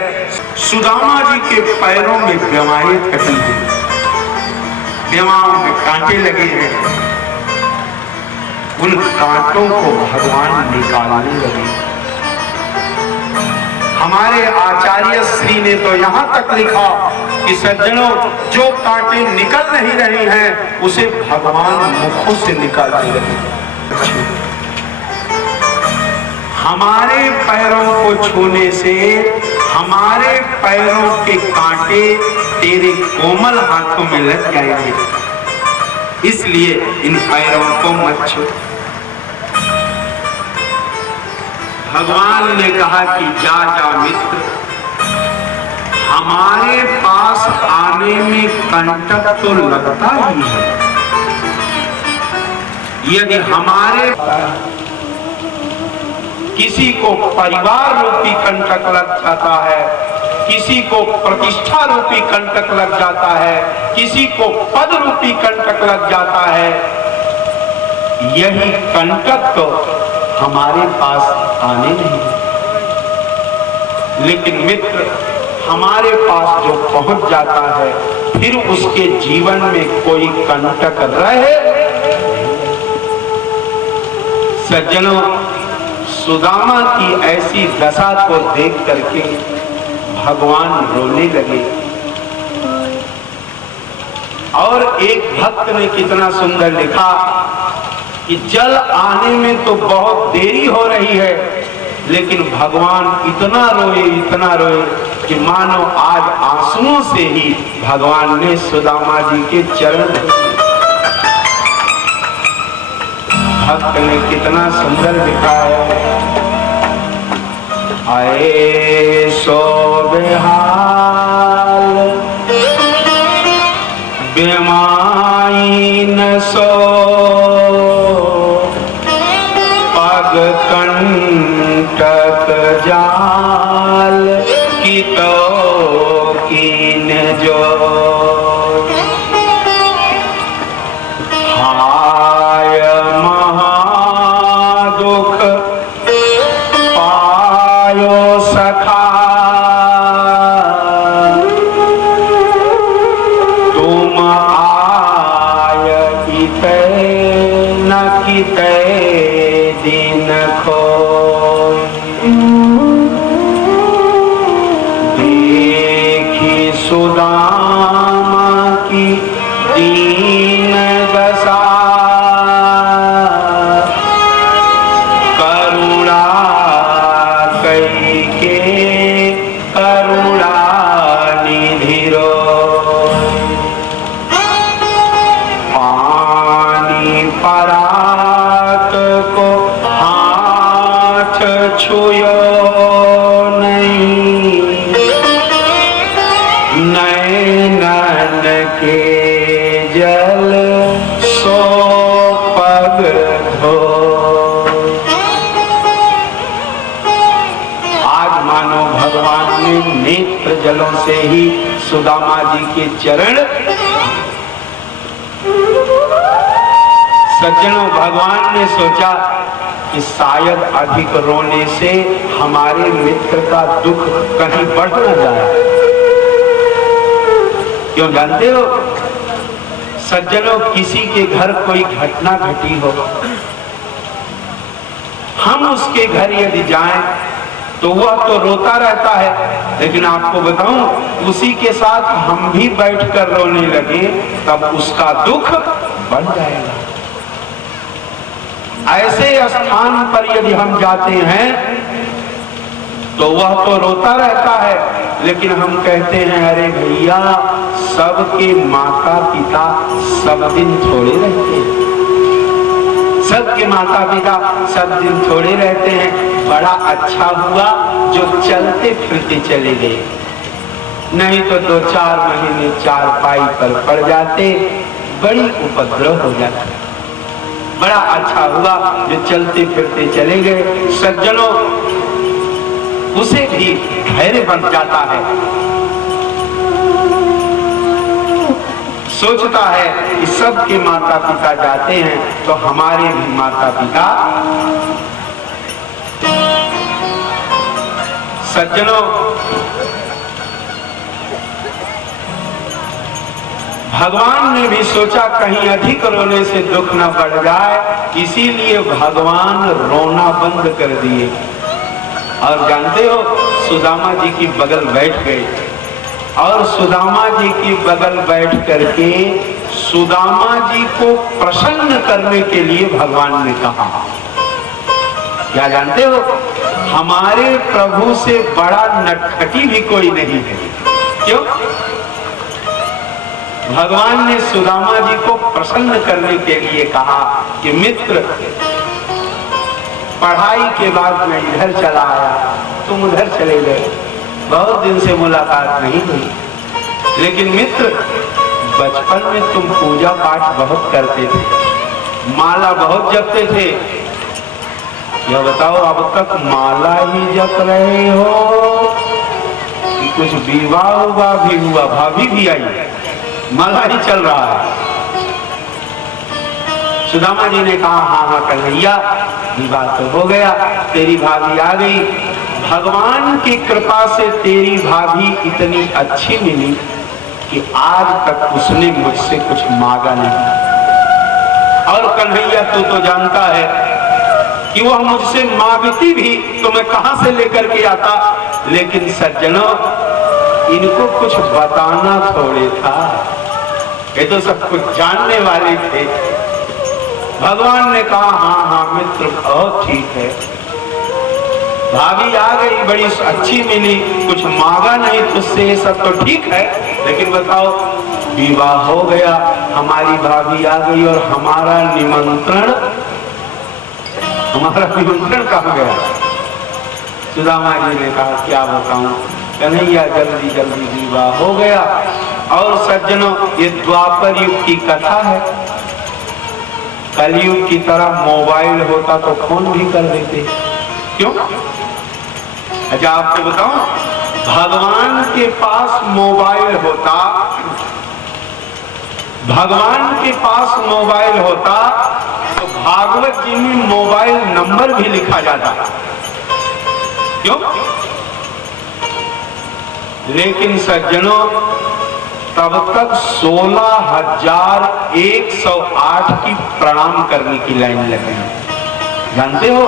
सुदामा जी के पैरों में ब्यमाएं कटी है, ब्यमाओं में कांटे लगे हैं। उन कांटों को भगवान निकालने लगे। हमारे आचार्य श्री ने तो यहां तक लिखा कि सज्जनों, जो कांटे निकल नहीं रहे हैं उसे भगवान मुखों से निकालने लगे। हमारे पैरों को छूने से हमारे पैरों के कांटे तेरे कोमल हाथों में लग जाएंगे, इसलिए इन पैरों को मत छू। भगवान ने कहा कि जा जा मित्र, हमारे पास आने में कंटक तो लगता ही है। यदि हमारे किसी को परिवार रूपी कंटक लग जाता है, किसी को प्रतिष्ठा रूपी कंटक लग जाता है, किसी को पद रूपी कंटक लग जाता है, यही कंटक तो हमारे पास आने नहीं। लेकिन मित्र हमारे पास जो पहुंच जाता है फिर उसके जीवन में कोई कंटक रहे। सज्जनों, सुदामा की ऐसी दशा को देख करके भगवान रोने लगे। और एक भक्त ने कितना सुंदर लिखा कि जल आने में तो बहुत देरी हो रही है, लेकिन भगवान इतना रोए कि मानो आज आंसुओं से ही भगवान ने सुदामा जी के चरण। भक्त ने कितना सुंदर लिखा है, आए सो बेहाल बेमाई न सो पग कंटक जाल की तो कीन जो हाय महादुख पायो सखा तुम आय इते न किते दिन खोई देखी सुदामा की दीन दशा करुणा कई के करुणा निधिरो पानी परात को हाथ छुयो नहीं नैनन के जल सो पग धो। आज मानो भगवान ने नेत्र जलों से ही सुदामा जी के चरण। सज्जनों, भगवान ने सोचा कि शायद अधिक रोने से हमारे मित्र का दुख कहीं बढ़ न जाए। क्यों जानते हो सज्जनों, किसी के घर कोई घटना घटी हो, हम उसके घर यदि जाएं तो वह तो रोता रहता है, लेकिन आपको बताऊं उसी के साथ हम भी बैठकर रोने लगे तब उसका दुख बढ़ जाएगा। ऐसे स्थान पर यदि हम जाते हैं तो वह तो रोता रहता है, लेकिन हम कहते हैं अरे भैया, सबके माता पिता सब दिन थोड़े रहते हैं, सबके माता पिता सब दिन थोड़े रहते हैं। बड़ा अच्छा हुआ जो चलते फिरते चले गए, नहीं तो 2-4 महीने चारपाई पर पड़ जाते, बड़ी उपद्रव हो जाती। बड़ा अच्छा हुआ जो चलते फिरते चले गए। सज्जनों, उसे भी धैर्य बन जाता है, सोचता है कि सबके माता पिता जाते हैं तो हमारे भी माता पिता। सज्जनों, भगवान ने भी सोचा कहीं अधिक रोने से दुख न बढ़ जाए, इसीलिए भगवान रोना बंद कर दिए। और जानते हो, सुदामा जी की बगल बैठ गए और सुदामा जी की बगल बैठ करके सुदामा जी को प्रसन्न करने के लिए भगवान ने कहा, क्या जानते हो, हमारे प्रभु से बड़ा नटखटी भी कोई नहीं है। क्यों? भगवान ने सुदामा जी को प्रसन्न करने के लिए कहा कि मित्र, पढ़ाई के बाद मैं इधर चला आया, तुम उधर चले गए, बहुत दिन से मुलाकात नहीं हुई, लेकिन मित्र, बचपन में तुम पूजा पाठ बहुत करते थे, माला बहुत जपते थे, यह बताओ अब तक माला ही जप रहे हो कि कुछ विवाह भी हुआ, भाभी भी आई, माला ही चल रहा है। सुदामा जी ने कहा, हाँ हाँ कन्हैया, विवाह तो हो गया, तेरी भाभी आ गई, भगवान की कृपा से तेरी भाभी इतनी अच्छी मिली कि आज तक उसने मुझसे कुछ मांगा नहीं। और कन्हैया, तू तो जानता है कि वह मुझसे मांगती भी तो मैं कहां से लेकर के आता, लेकिन सज्जनों, इनको कुछ बताना थोड़े था, ये तो सब कुछ जानने वाले थे। भगवान ने कहा, हाँ हाँ मित्र, बहुत ठीक है, भाभी आ गई, बड़ी अच्छी मिली, कुछ मांगा नहीं तुझसे, ये सब तो ठीक है, लेकिन बताओ, विवाह हो गया, हमारी भाभी आ गई और हमारा निमंत्रण कहाँ गया? सुदामा जी ने कहा, क्या बताऊं कन्हैया, जल्दी जल्दी विवाह हो गया। और सज्जनों, ये द्वापर युग की कथा है, कलयुग की तरह मोबाइल होता तो फोन भी कर देते, क्यों? अच्छा, आपको बताऊं, भगवान के पास मोबाइल होता, भगवान के पास मोबाइल होता तो भागवत जी में मोबाइल नंबर भी लिखा जाता, क्यों? लेकिन सज्जनों, तब तक 16,108 की प्रणाम करने की लाइन लगी। जानते हो,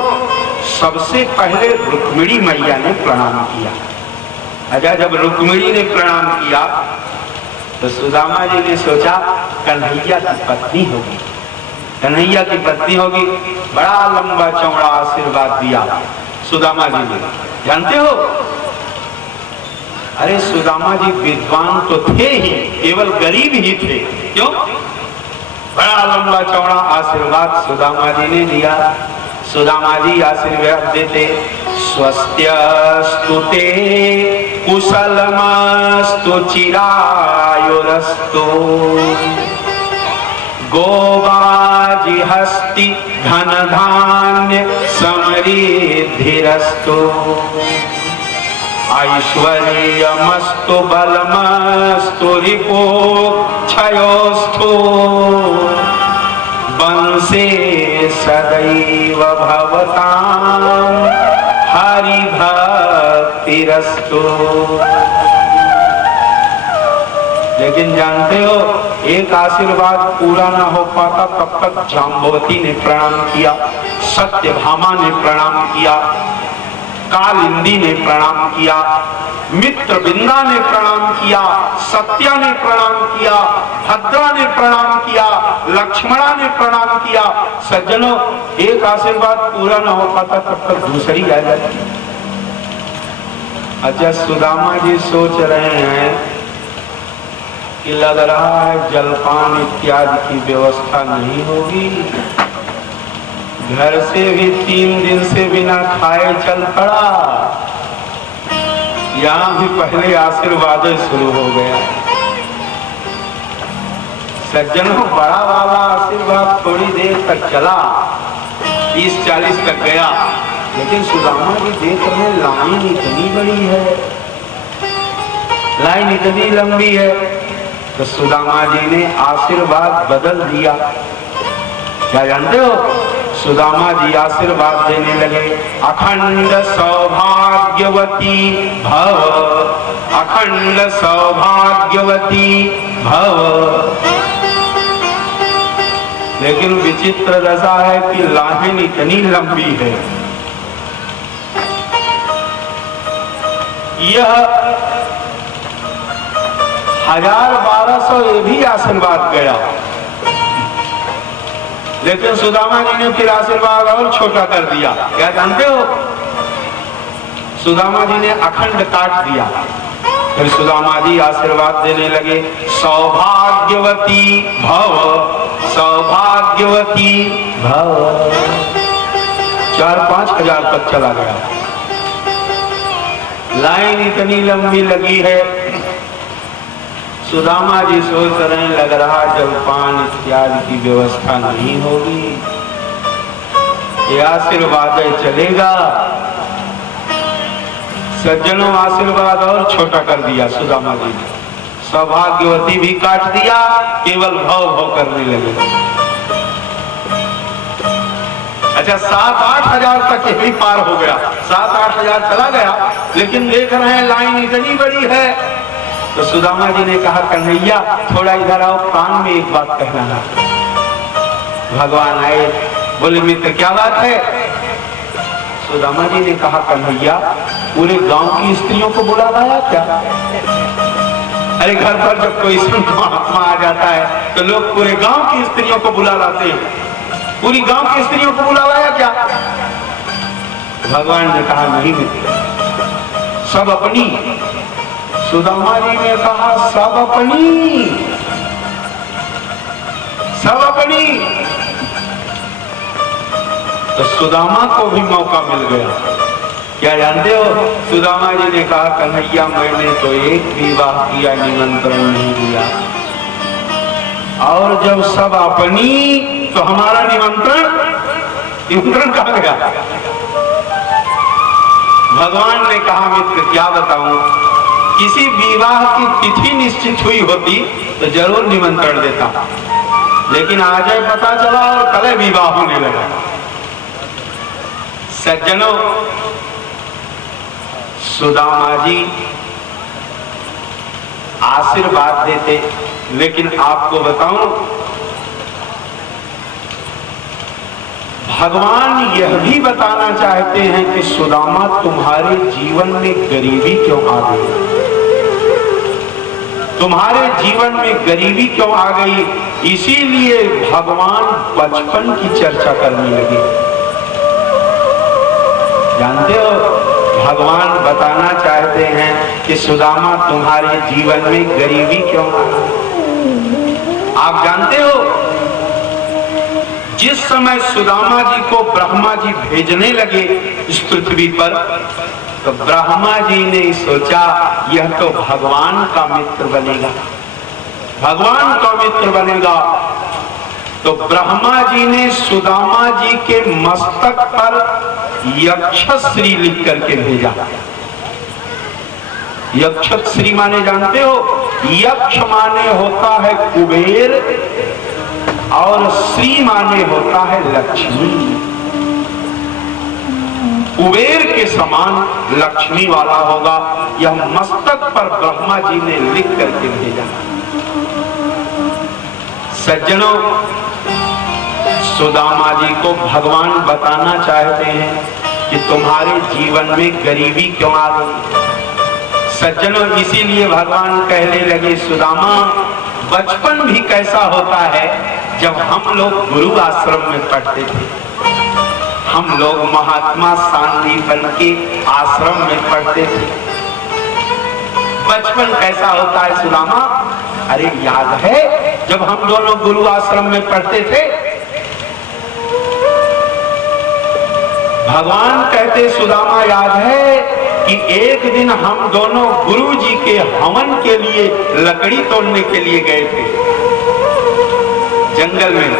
सबसे पहले रुक्मिणी मैया ने प्रणाम किया। अच्छा, जब रुक्मिणी ने प्रणाम किया तो सुदामा जी ने सोचा कन्हैया की पत्नी होगी, कन्हैया की पत्नी होगी, बड़ा लंबा चौड़ा आशीर्वाद दिया सुदामा जी ने। जानते हो, अरे सुदामा जी विद्वान तो थे ही, केवल गरीब ही थे, क्यों? बड़ा लंबा चौड़ा आशीर्वाद सुदामा जी ने दिया। सुदामा जी आशीर्वाद देते, स्वस्त्यस्तु ते कुशलमस्तु चिरायुरस्तु गोवाजी हस्ति धन धान्य समृद्धिरस्तु ऐश्वर्यमस्तु बलमस्तु रिपो क्षयोस्तु वंशे सदैव भवतां हरि भक्तिरस्तु। लेकिन जानते हो, एक आशीर्वाद पूरा ना हो पाता तब तक जाम्बवती ने प्रणाम किया, सत्यभामा ने प्रणाम किया, कालिंदी ने प्रणाम किया, मित्रविंदा ने प्रणाम किया, सत्या ने प्रणाम किया, भद्रा ने प्रणाम किया, लक्ष्मणा ने प्रणाम किया। सज्जनों, एक आशीर्वाद पूरा न हो पाता तब तक दूसरी आ जाती। अच्छा, सुदामा जी सोच रहे हैं कि लग रहा है जलपान इत्यादि की व्यवस्था नहीं होगी, घर से भी 3 दिन से बिना खाए चल पड़ा, यहां भी पहले आशीर्वाद शुरू हो गया। सज्जनों, बड़ा वाला आशीर्वाद थोड़ी देर तक चला, 30-40 तक गया, लेकिन सुदामा जी देख रहे लाइन इतनी बड़ी है, लाइन इतनी लंबी है, तो सुदामा जी ने आशीर्वाद बदल दिया। क्या जानते हो? सुदामा जी आशीर्वाद देने लगे, अखंड सौभाग्यवती भव, अखंड सौभाग्यवती भव। लेकिन विचित्र दशा है कि लाइन इतनी लंबी है, यह 1000-1200 ये भी आशीर्वाद गया, लेकिन सुदामा जी ने फिर आशीर्वाद और छोटा कर दिया। क्या जानते हो? सुदामा जी ने अखंड काट दिया। फिर सुदामा जी आशीर्वाद देने लगे, सौभाग्यवती भव, सौभाग्यवती भव। 4-5 हजार तक चला गया। लाइन इतनी लंबी लगी है, सुदामा जी सोच रहे, लग रहा जलपान इत्यादि की व्यवस्था नहीं होगी, ये आशीर्वाद चलेगा। सज्जनों, आशीर्वाद और छोटा कर दिया सुदामा जी ने, सौभाग्यवती भी काट दिया, केवल भव भव करने लगे। अच्छा, 7-8 हजार तक ये भी पार हो गया, 7-8 हजार चला गया, लेकिन देख रहे हैं लाइन इतनी बड़ी है। तो सुदामा जी ने कहा, कन्हैया थोड़ा इधर आओ, कान में एक बात कहना है। भगवान आए, बोले मित्र क्या बात है? सुदामा जी ने कहा, कन्हैया पूरे गांव की स्त्रियों को बुला लाया क्या? अरे घर पर जब कोई संत महात्मा आ जाता है तो लोग पूरे गांव की स्त्रियों को बुला लाते हैं, पूरी गांव की स्त्रियों को बुला लाया क्या? भगवान ने कहा, नहीं मित्र, सब अपनी। सुदामा जी ने कहा, सब अपनी, सब अपनी। तो सुदामा को भी मौका मिल गया। क्या जानते हो? सुदामा जी ने कहा, कन्हैया मैंने तो एक विवाह किया, निमंत्रण नहीं दिया, और जब सब अपनी तो हमारा निमंत्रण कहाँ गया? भगवान ने कहा, मित्र क्या बताऊं, किसी विवाह की तिथि निश्चित हुई होती तो जरूर निमंत्रण देता, लेकिन आज पता चला और कल विवाह होने लगा। सज्जनों, सुदामा जी आशीर्वाद देते, लेकिन आपको बताऊं, भगवान यह भी बताना चाहते हैं कि सुदामा तुम्हारे जीवन में गरीबी क्यों आ गई, तुम्हारे जीवन में गरीबी क्यों आ गई, इसीलिए भगवान बचपन की चर्चा करने लगे। जानते हो, भगवान बताना चाहते हैं कि सुदामा तुम्हारे जीवन में गरीबी क्यों आ गई। आप जानते हो, जिस समय सुदामा जी को ब्रह्मा जी भेजने लगे इस पृथ्वी पर, तो ब्रह्मा जी ने सोचा यह तो भगवान का मित्र बनेगा, भगवान का मित्र बनेगा। तो ब्रह्मा जी ने सुदामा जी के मस्तक पर यक्षश्री लिख करके भेजा। यक्षश्री माने जानते हो? यक्ष माने होता है कुबेर और श्री माने होता है लक्ष्मी। कुबेर के समान लक्ष्मी वाला होगा, यह मस्तक पर ब्रह्मा जी ने लिख करके भेजा। सज्जनों, सुदामा जी को भगवान बताना चाहते हैं कि तुम्हारे जीवन में गरीबी क्यों आ गई। सज्जनों, इसीलिए भगवान कहने लगे, सुदामा बचपन भी कैसा होता है, जब हम लोग गुरु आश्रम में पढ़ते थे, हम लोग महात्मा सांदीपन के आश्रम में पढ़ते थे, बचपन कैसा होता है सुदामा? अरे याद है जब हम दोनों गुरु आश्रम में पढ़ते थे? भगवान कहते, सुदामा याद है कि एक दिन हम दोनों गुरु जी के हवन के लिए लकड़ी तोड़ने के लिए गए थे। जंगल में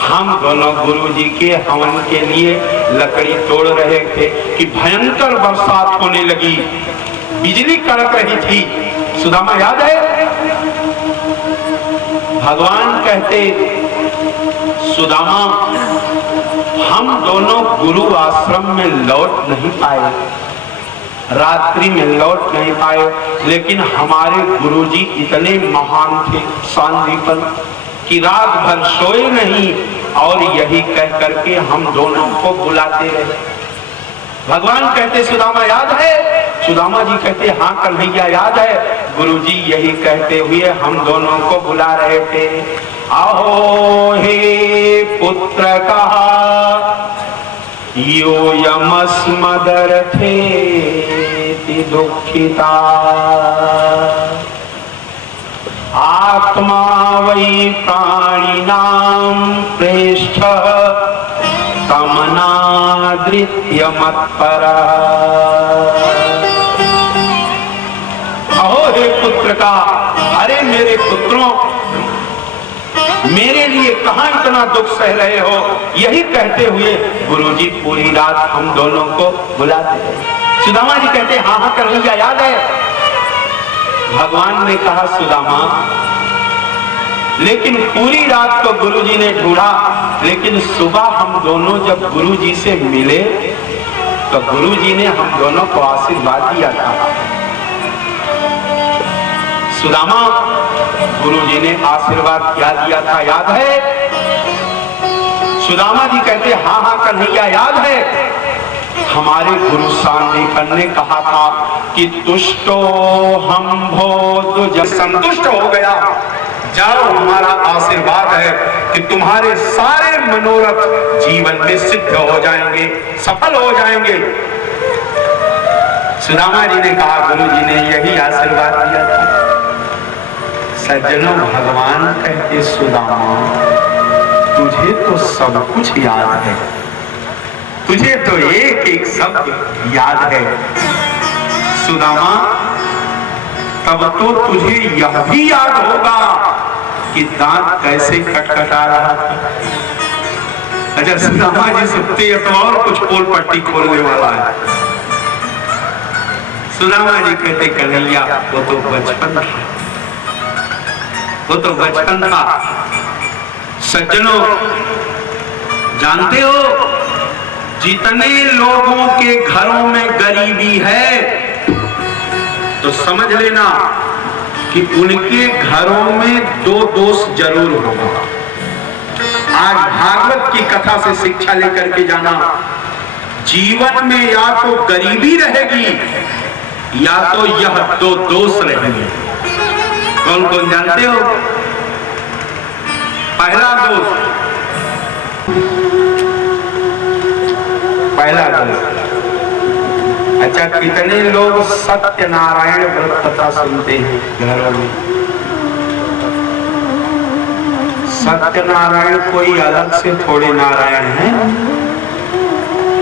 हम दोनों गुरुजी के हवन के लिए लकड़ी तोड़ रहे थे कि भयंकर बरसात होने लगी, बिजली कड़क रही थी। सुदामा याद है? भगवान कहते, सुदामा हम दोनों गुरु आश्रम में लौट नहीं पाए, रात्रि में लौट नहीं पाए, लेकिन हमारे गुरुजी इतने महान थे सांदीपन कि रात भर सोए नहीं और यही कह करके हम दोनों को बुलाते रहे। भगवान कहते, सुदामा याद है? सुदामा जी कहते, हाँ कन्हैया याद है। गुरुजी यही कहते हुए हम दोनों को बुला रहे थे। आहो हे पुत्र कहा यो यमस्मदर्थे दुखिता आत्मा वै प्राणिनां प्रेष्ठ तमनादृत्य मत्परा। अहो हे पुत्र का, अरे मेरे पुत्रों, मेरे लिए कहां इतना दुख सह रहे हो? यही कहते हुए गुरुजी पूरी रात हम दोनों को बुलाते रहे। सुदामा जी कहते, हाँ हाँ कन्हैया याद है। भगवान ने कहा, सुदामा लेकिन पूरी रात को गुरुजी ने ढूंढा, लेकिन सुबह हम दोनों जब गुरुजी से मिले तो गुरुजी ने हम दोनों को आशीर्वाद दिया था। सुदामा गुरुजी ने आशीर्वाद क्या दिया था याद है? सुदामा जी कहते, हाँ हाँ कन्हैया याद है। हमारे गुरु सांदीपन ने कहा था कि तुष्टो हम भो, जब संतुष्ट हो गया, जाओ हमारा आशीर्वाद है कि तुम्हारे सारे मनोरथ जीवन में सिद्ध हो जाएंगे, सफल हो जाएंगे। सुदामा जी ने कहा, गुरुजी ने यही आशीर्वाद दिया था। सज्जनों, भगवान कहते, सुदामा तुझे तो सब कुछ याद है, तुझे तो एक एक शब्द याद है। सुदामा तब तो तुझे यह भी याद होगा कि दांत कैसे खटखटा रहा था। अच्छा, सुदामा जी सुनते हैं तो और कुछ पोल पट्टी खोलने वाला है। सुदामा जी कहते, कन्हैया वो तो बचपन था, वो तो बचपन था। सज्जनों, जानते हो जितने लोगों के घरों में गरीबी है तो समझ लेना कि उनके घरों में दो दोष जरूर होगा। आज भागवत की कथा से शिक्षा लेकर के जाना, जीवन में या तो गरीबी रहेगी या तो यह दो दोष रहेंगे। कौन कौन जानते हो? पहला दोष, पहला दोष। अच्छा, कितने लोग सत्यनारायण व्रत कथा सुनते हैं घरों में? सत्यनारायण कोई अलग से थोड़े नारायण है,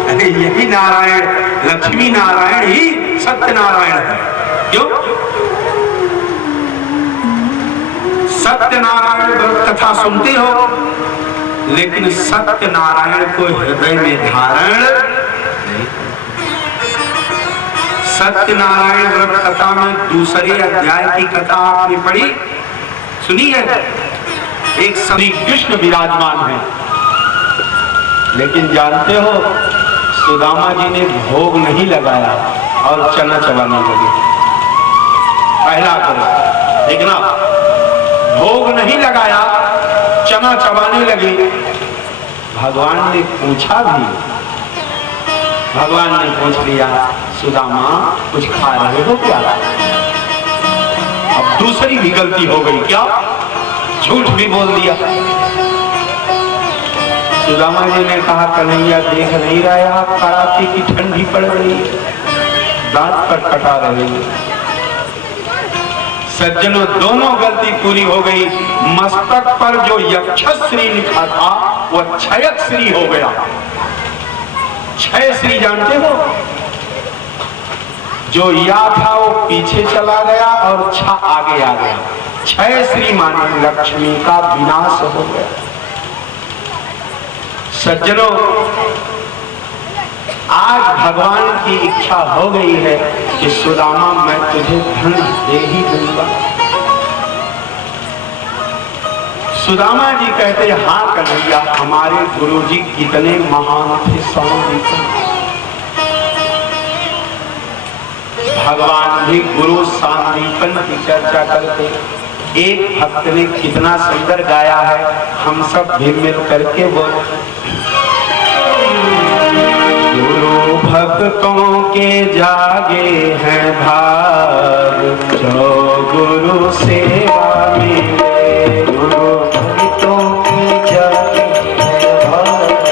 अरे यही नारायण, लक्ष्मी नारायण ही सत्यनारायण है। क्यों? सत्यनारायण व्रत कथा सुनते हो, लेकिन सत्यनारायण को हृदय में धारण नहीं। सत्यनारायण व्रत कथा में दूसरे अध्याय की कथा आपने पढ़ी, सुनी है? एक श्री कृष्ण विराजमान है, लेकिन जानते हो सुदामा जी ने भोग नहीं लगाया और चना चबाने लगे। पहला करो देखना, भोग नहीं लगाया, चना चबाने लगे। भगवान ने पूछा भी, भगवान ने पूछ लिया, सुदामा कुछ खा रहे हो क्या? अब दूसरी भी गलती हो गई, क्या? झूठ भी बोल दिया। सुदामा जी ने कहा, कन्हैया देख नहीं रहा कड़ाके की ठंडी पड़ रही, दांत पर कटा रही। सज्जनों, दोनों गलती पूरी हो गई। मस्तक पर जो यक्षश्री लिखा था वो क्षयश्री हो गया। क्षयश्री जानते हो? जो या था वो पीछे चला गया और छ आगे आ गया। क्षय श्री माने लक्ष्मी का विनाश हो गया। सज्जनों, आज भगवान की इच्छा हो गई है कि सुदामा मैं तुझे धन दे ही दूंगा। सुदामा जी कहते हाँ कन्हैया, हमारे गुरुजी कितने महान थे सांदीपन। भगवान भी गुरु सांदीपन की चर्चा करते। एक भक्त ने कितना सुंदर गाया है, हम सब भी मिल करके बोले। गुरु भक्तों के जागे हैं भाग, जो गुरु सेवा मिले। गुरु भक्तों के जागे हैं भाग,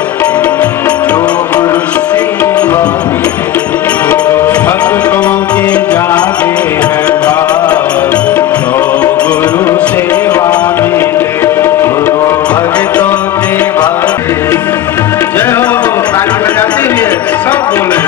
जो गुरु सेवा मिले। भक्तों के जागे हैं भाग, जो गुरु सेवा मिले। गुरु भक्तों के भाग। जय हो, ताली बजाते हुए सब बोले।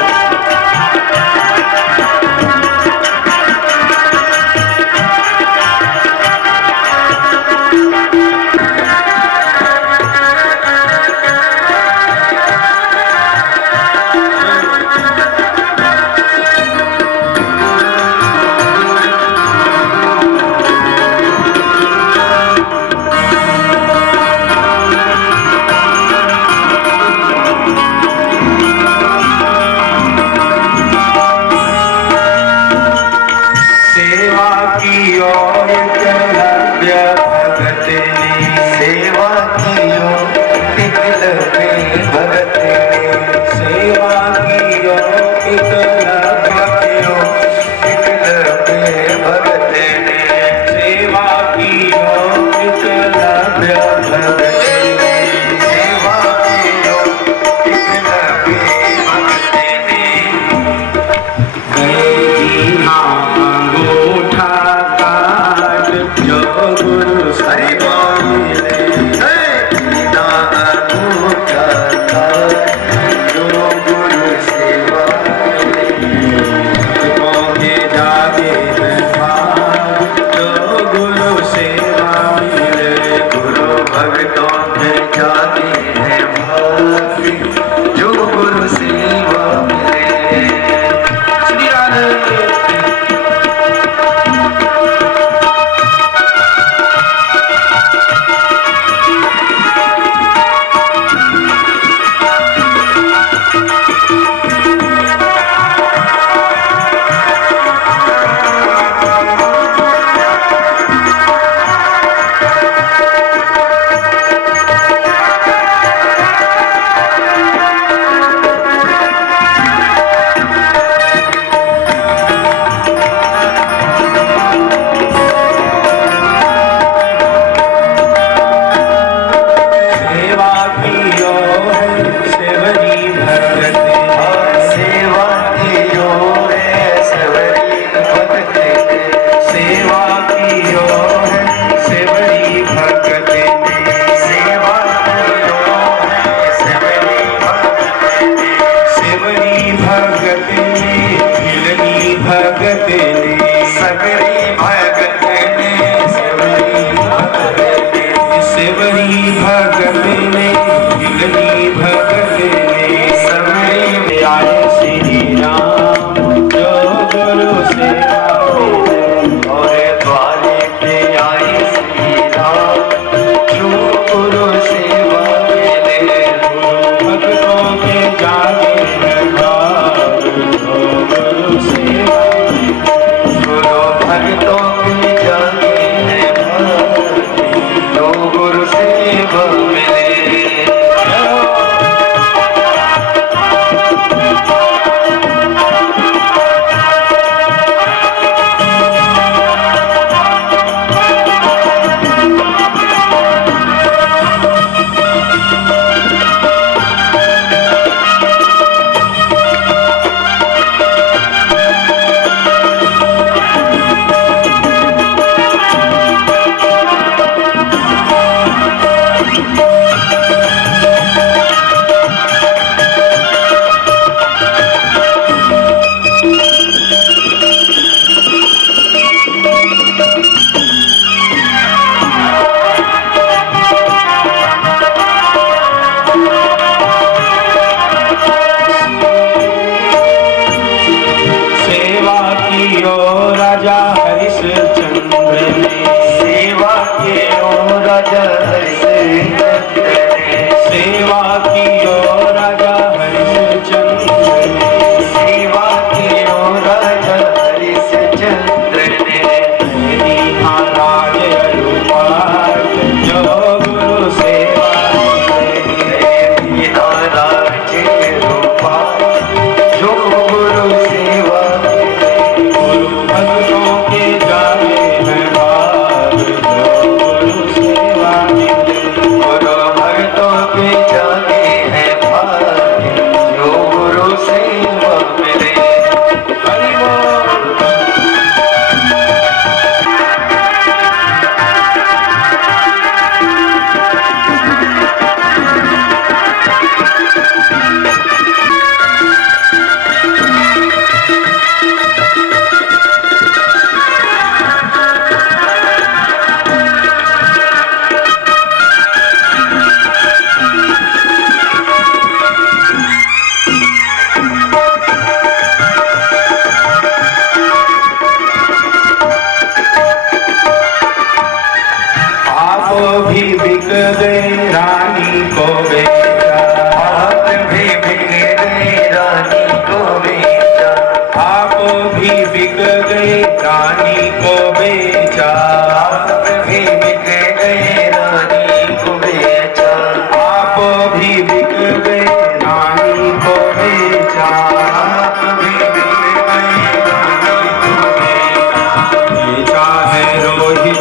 को में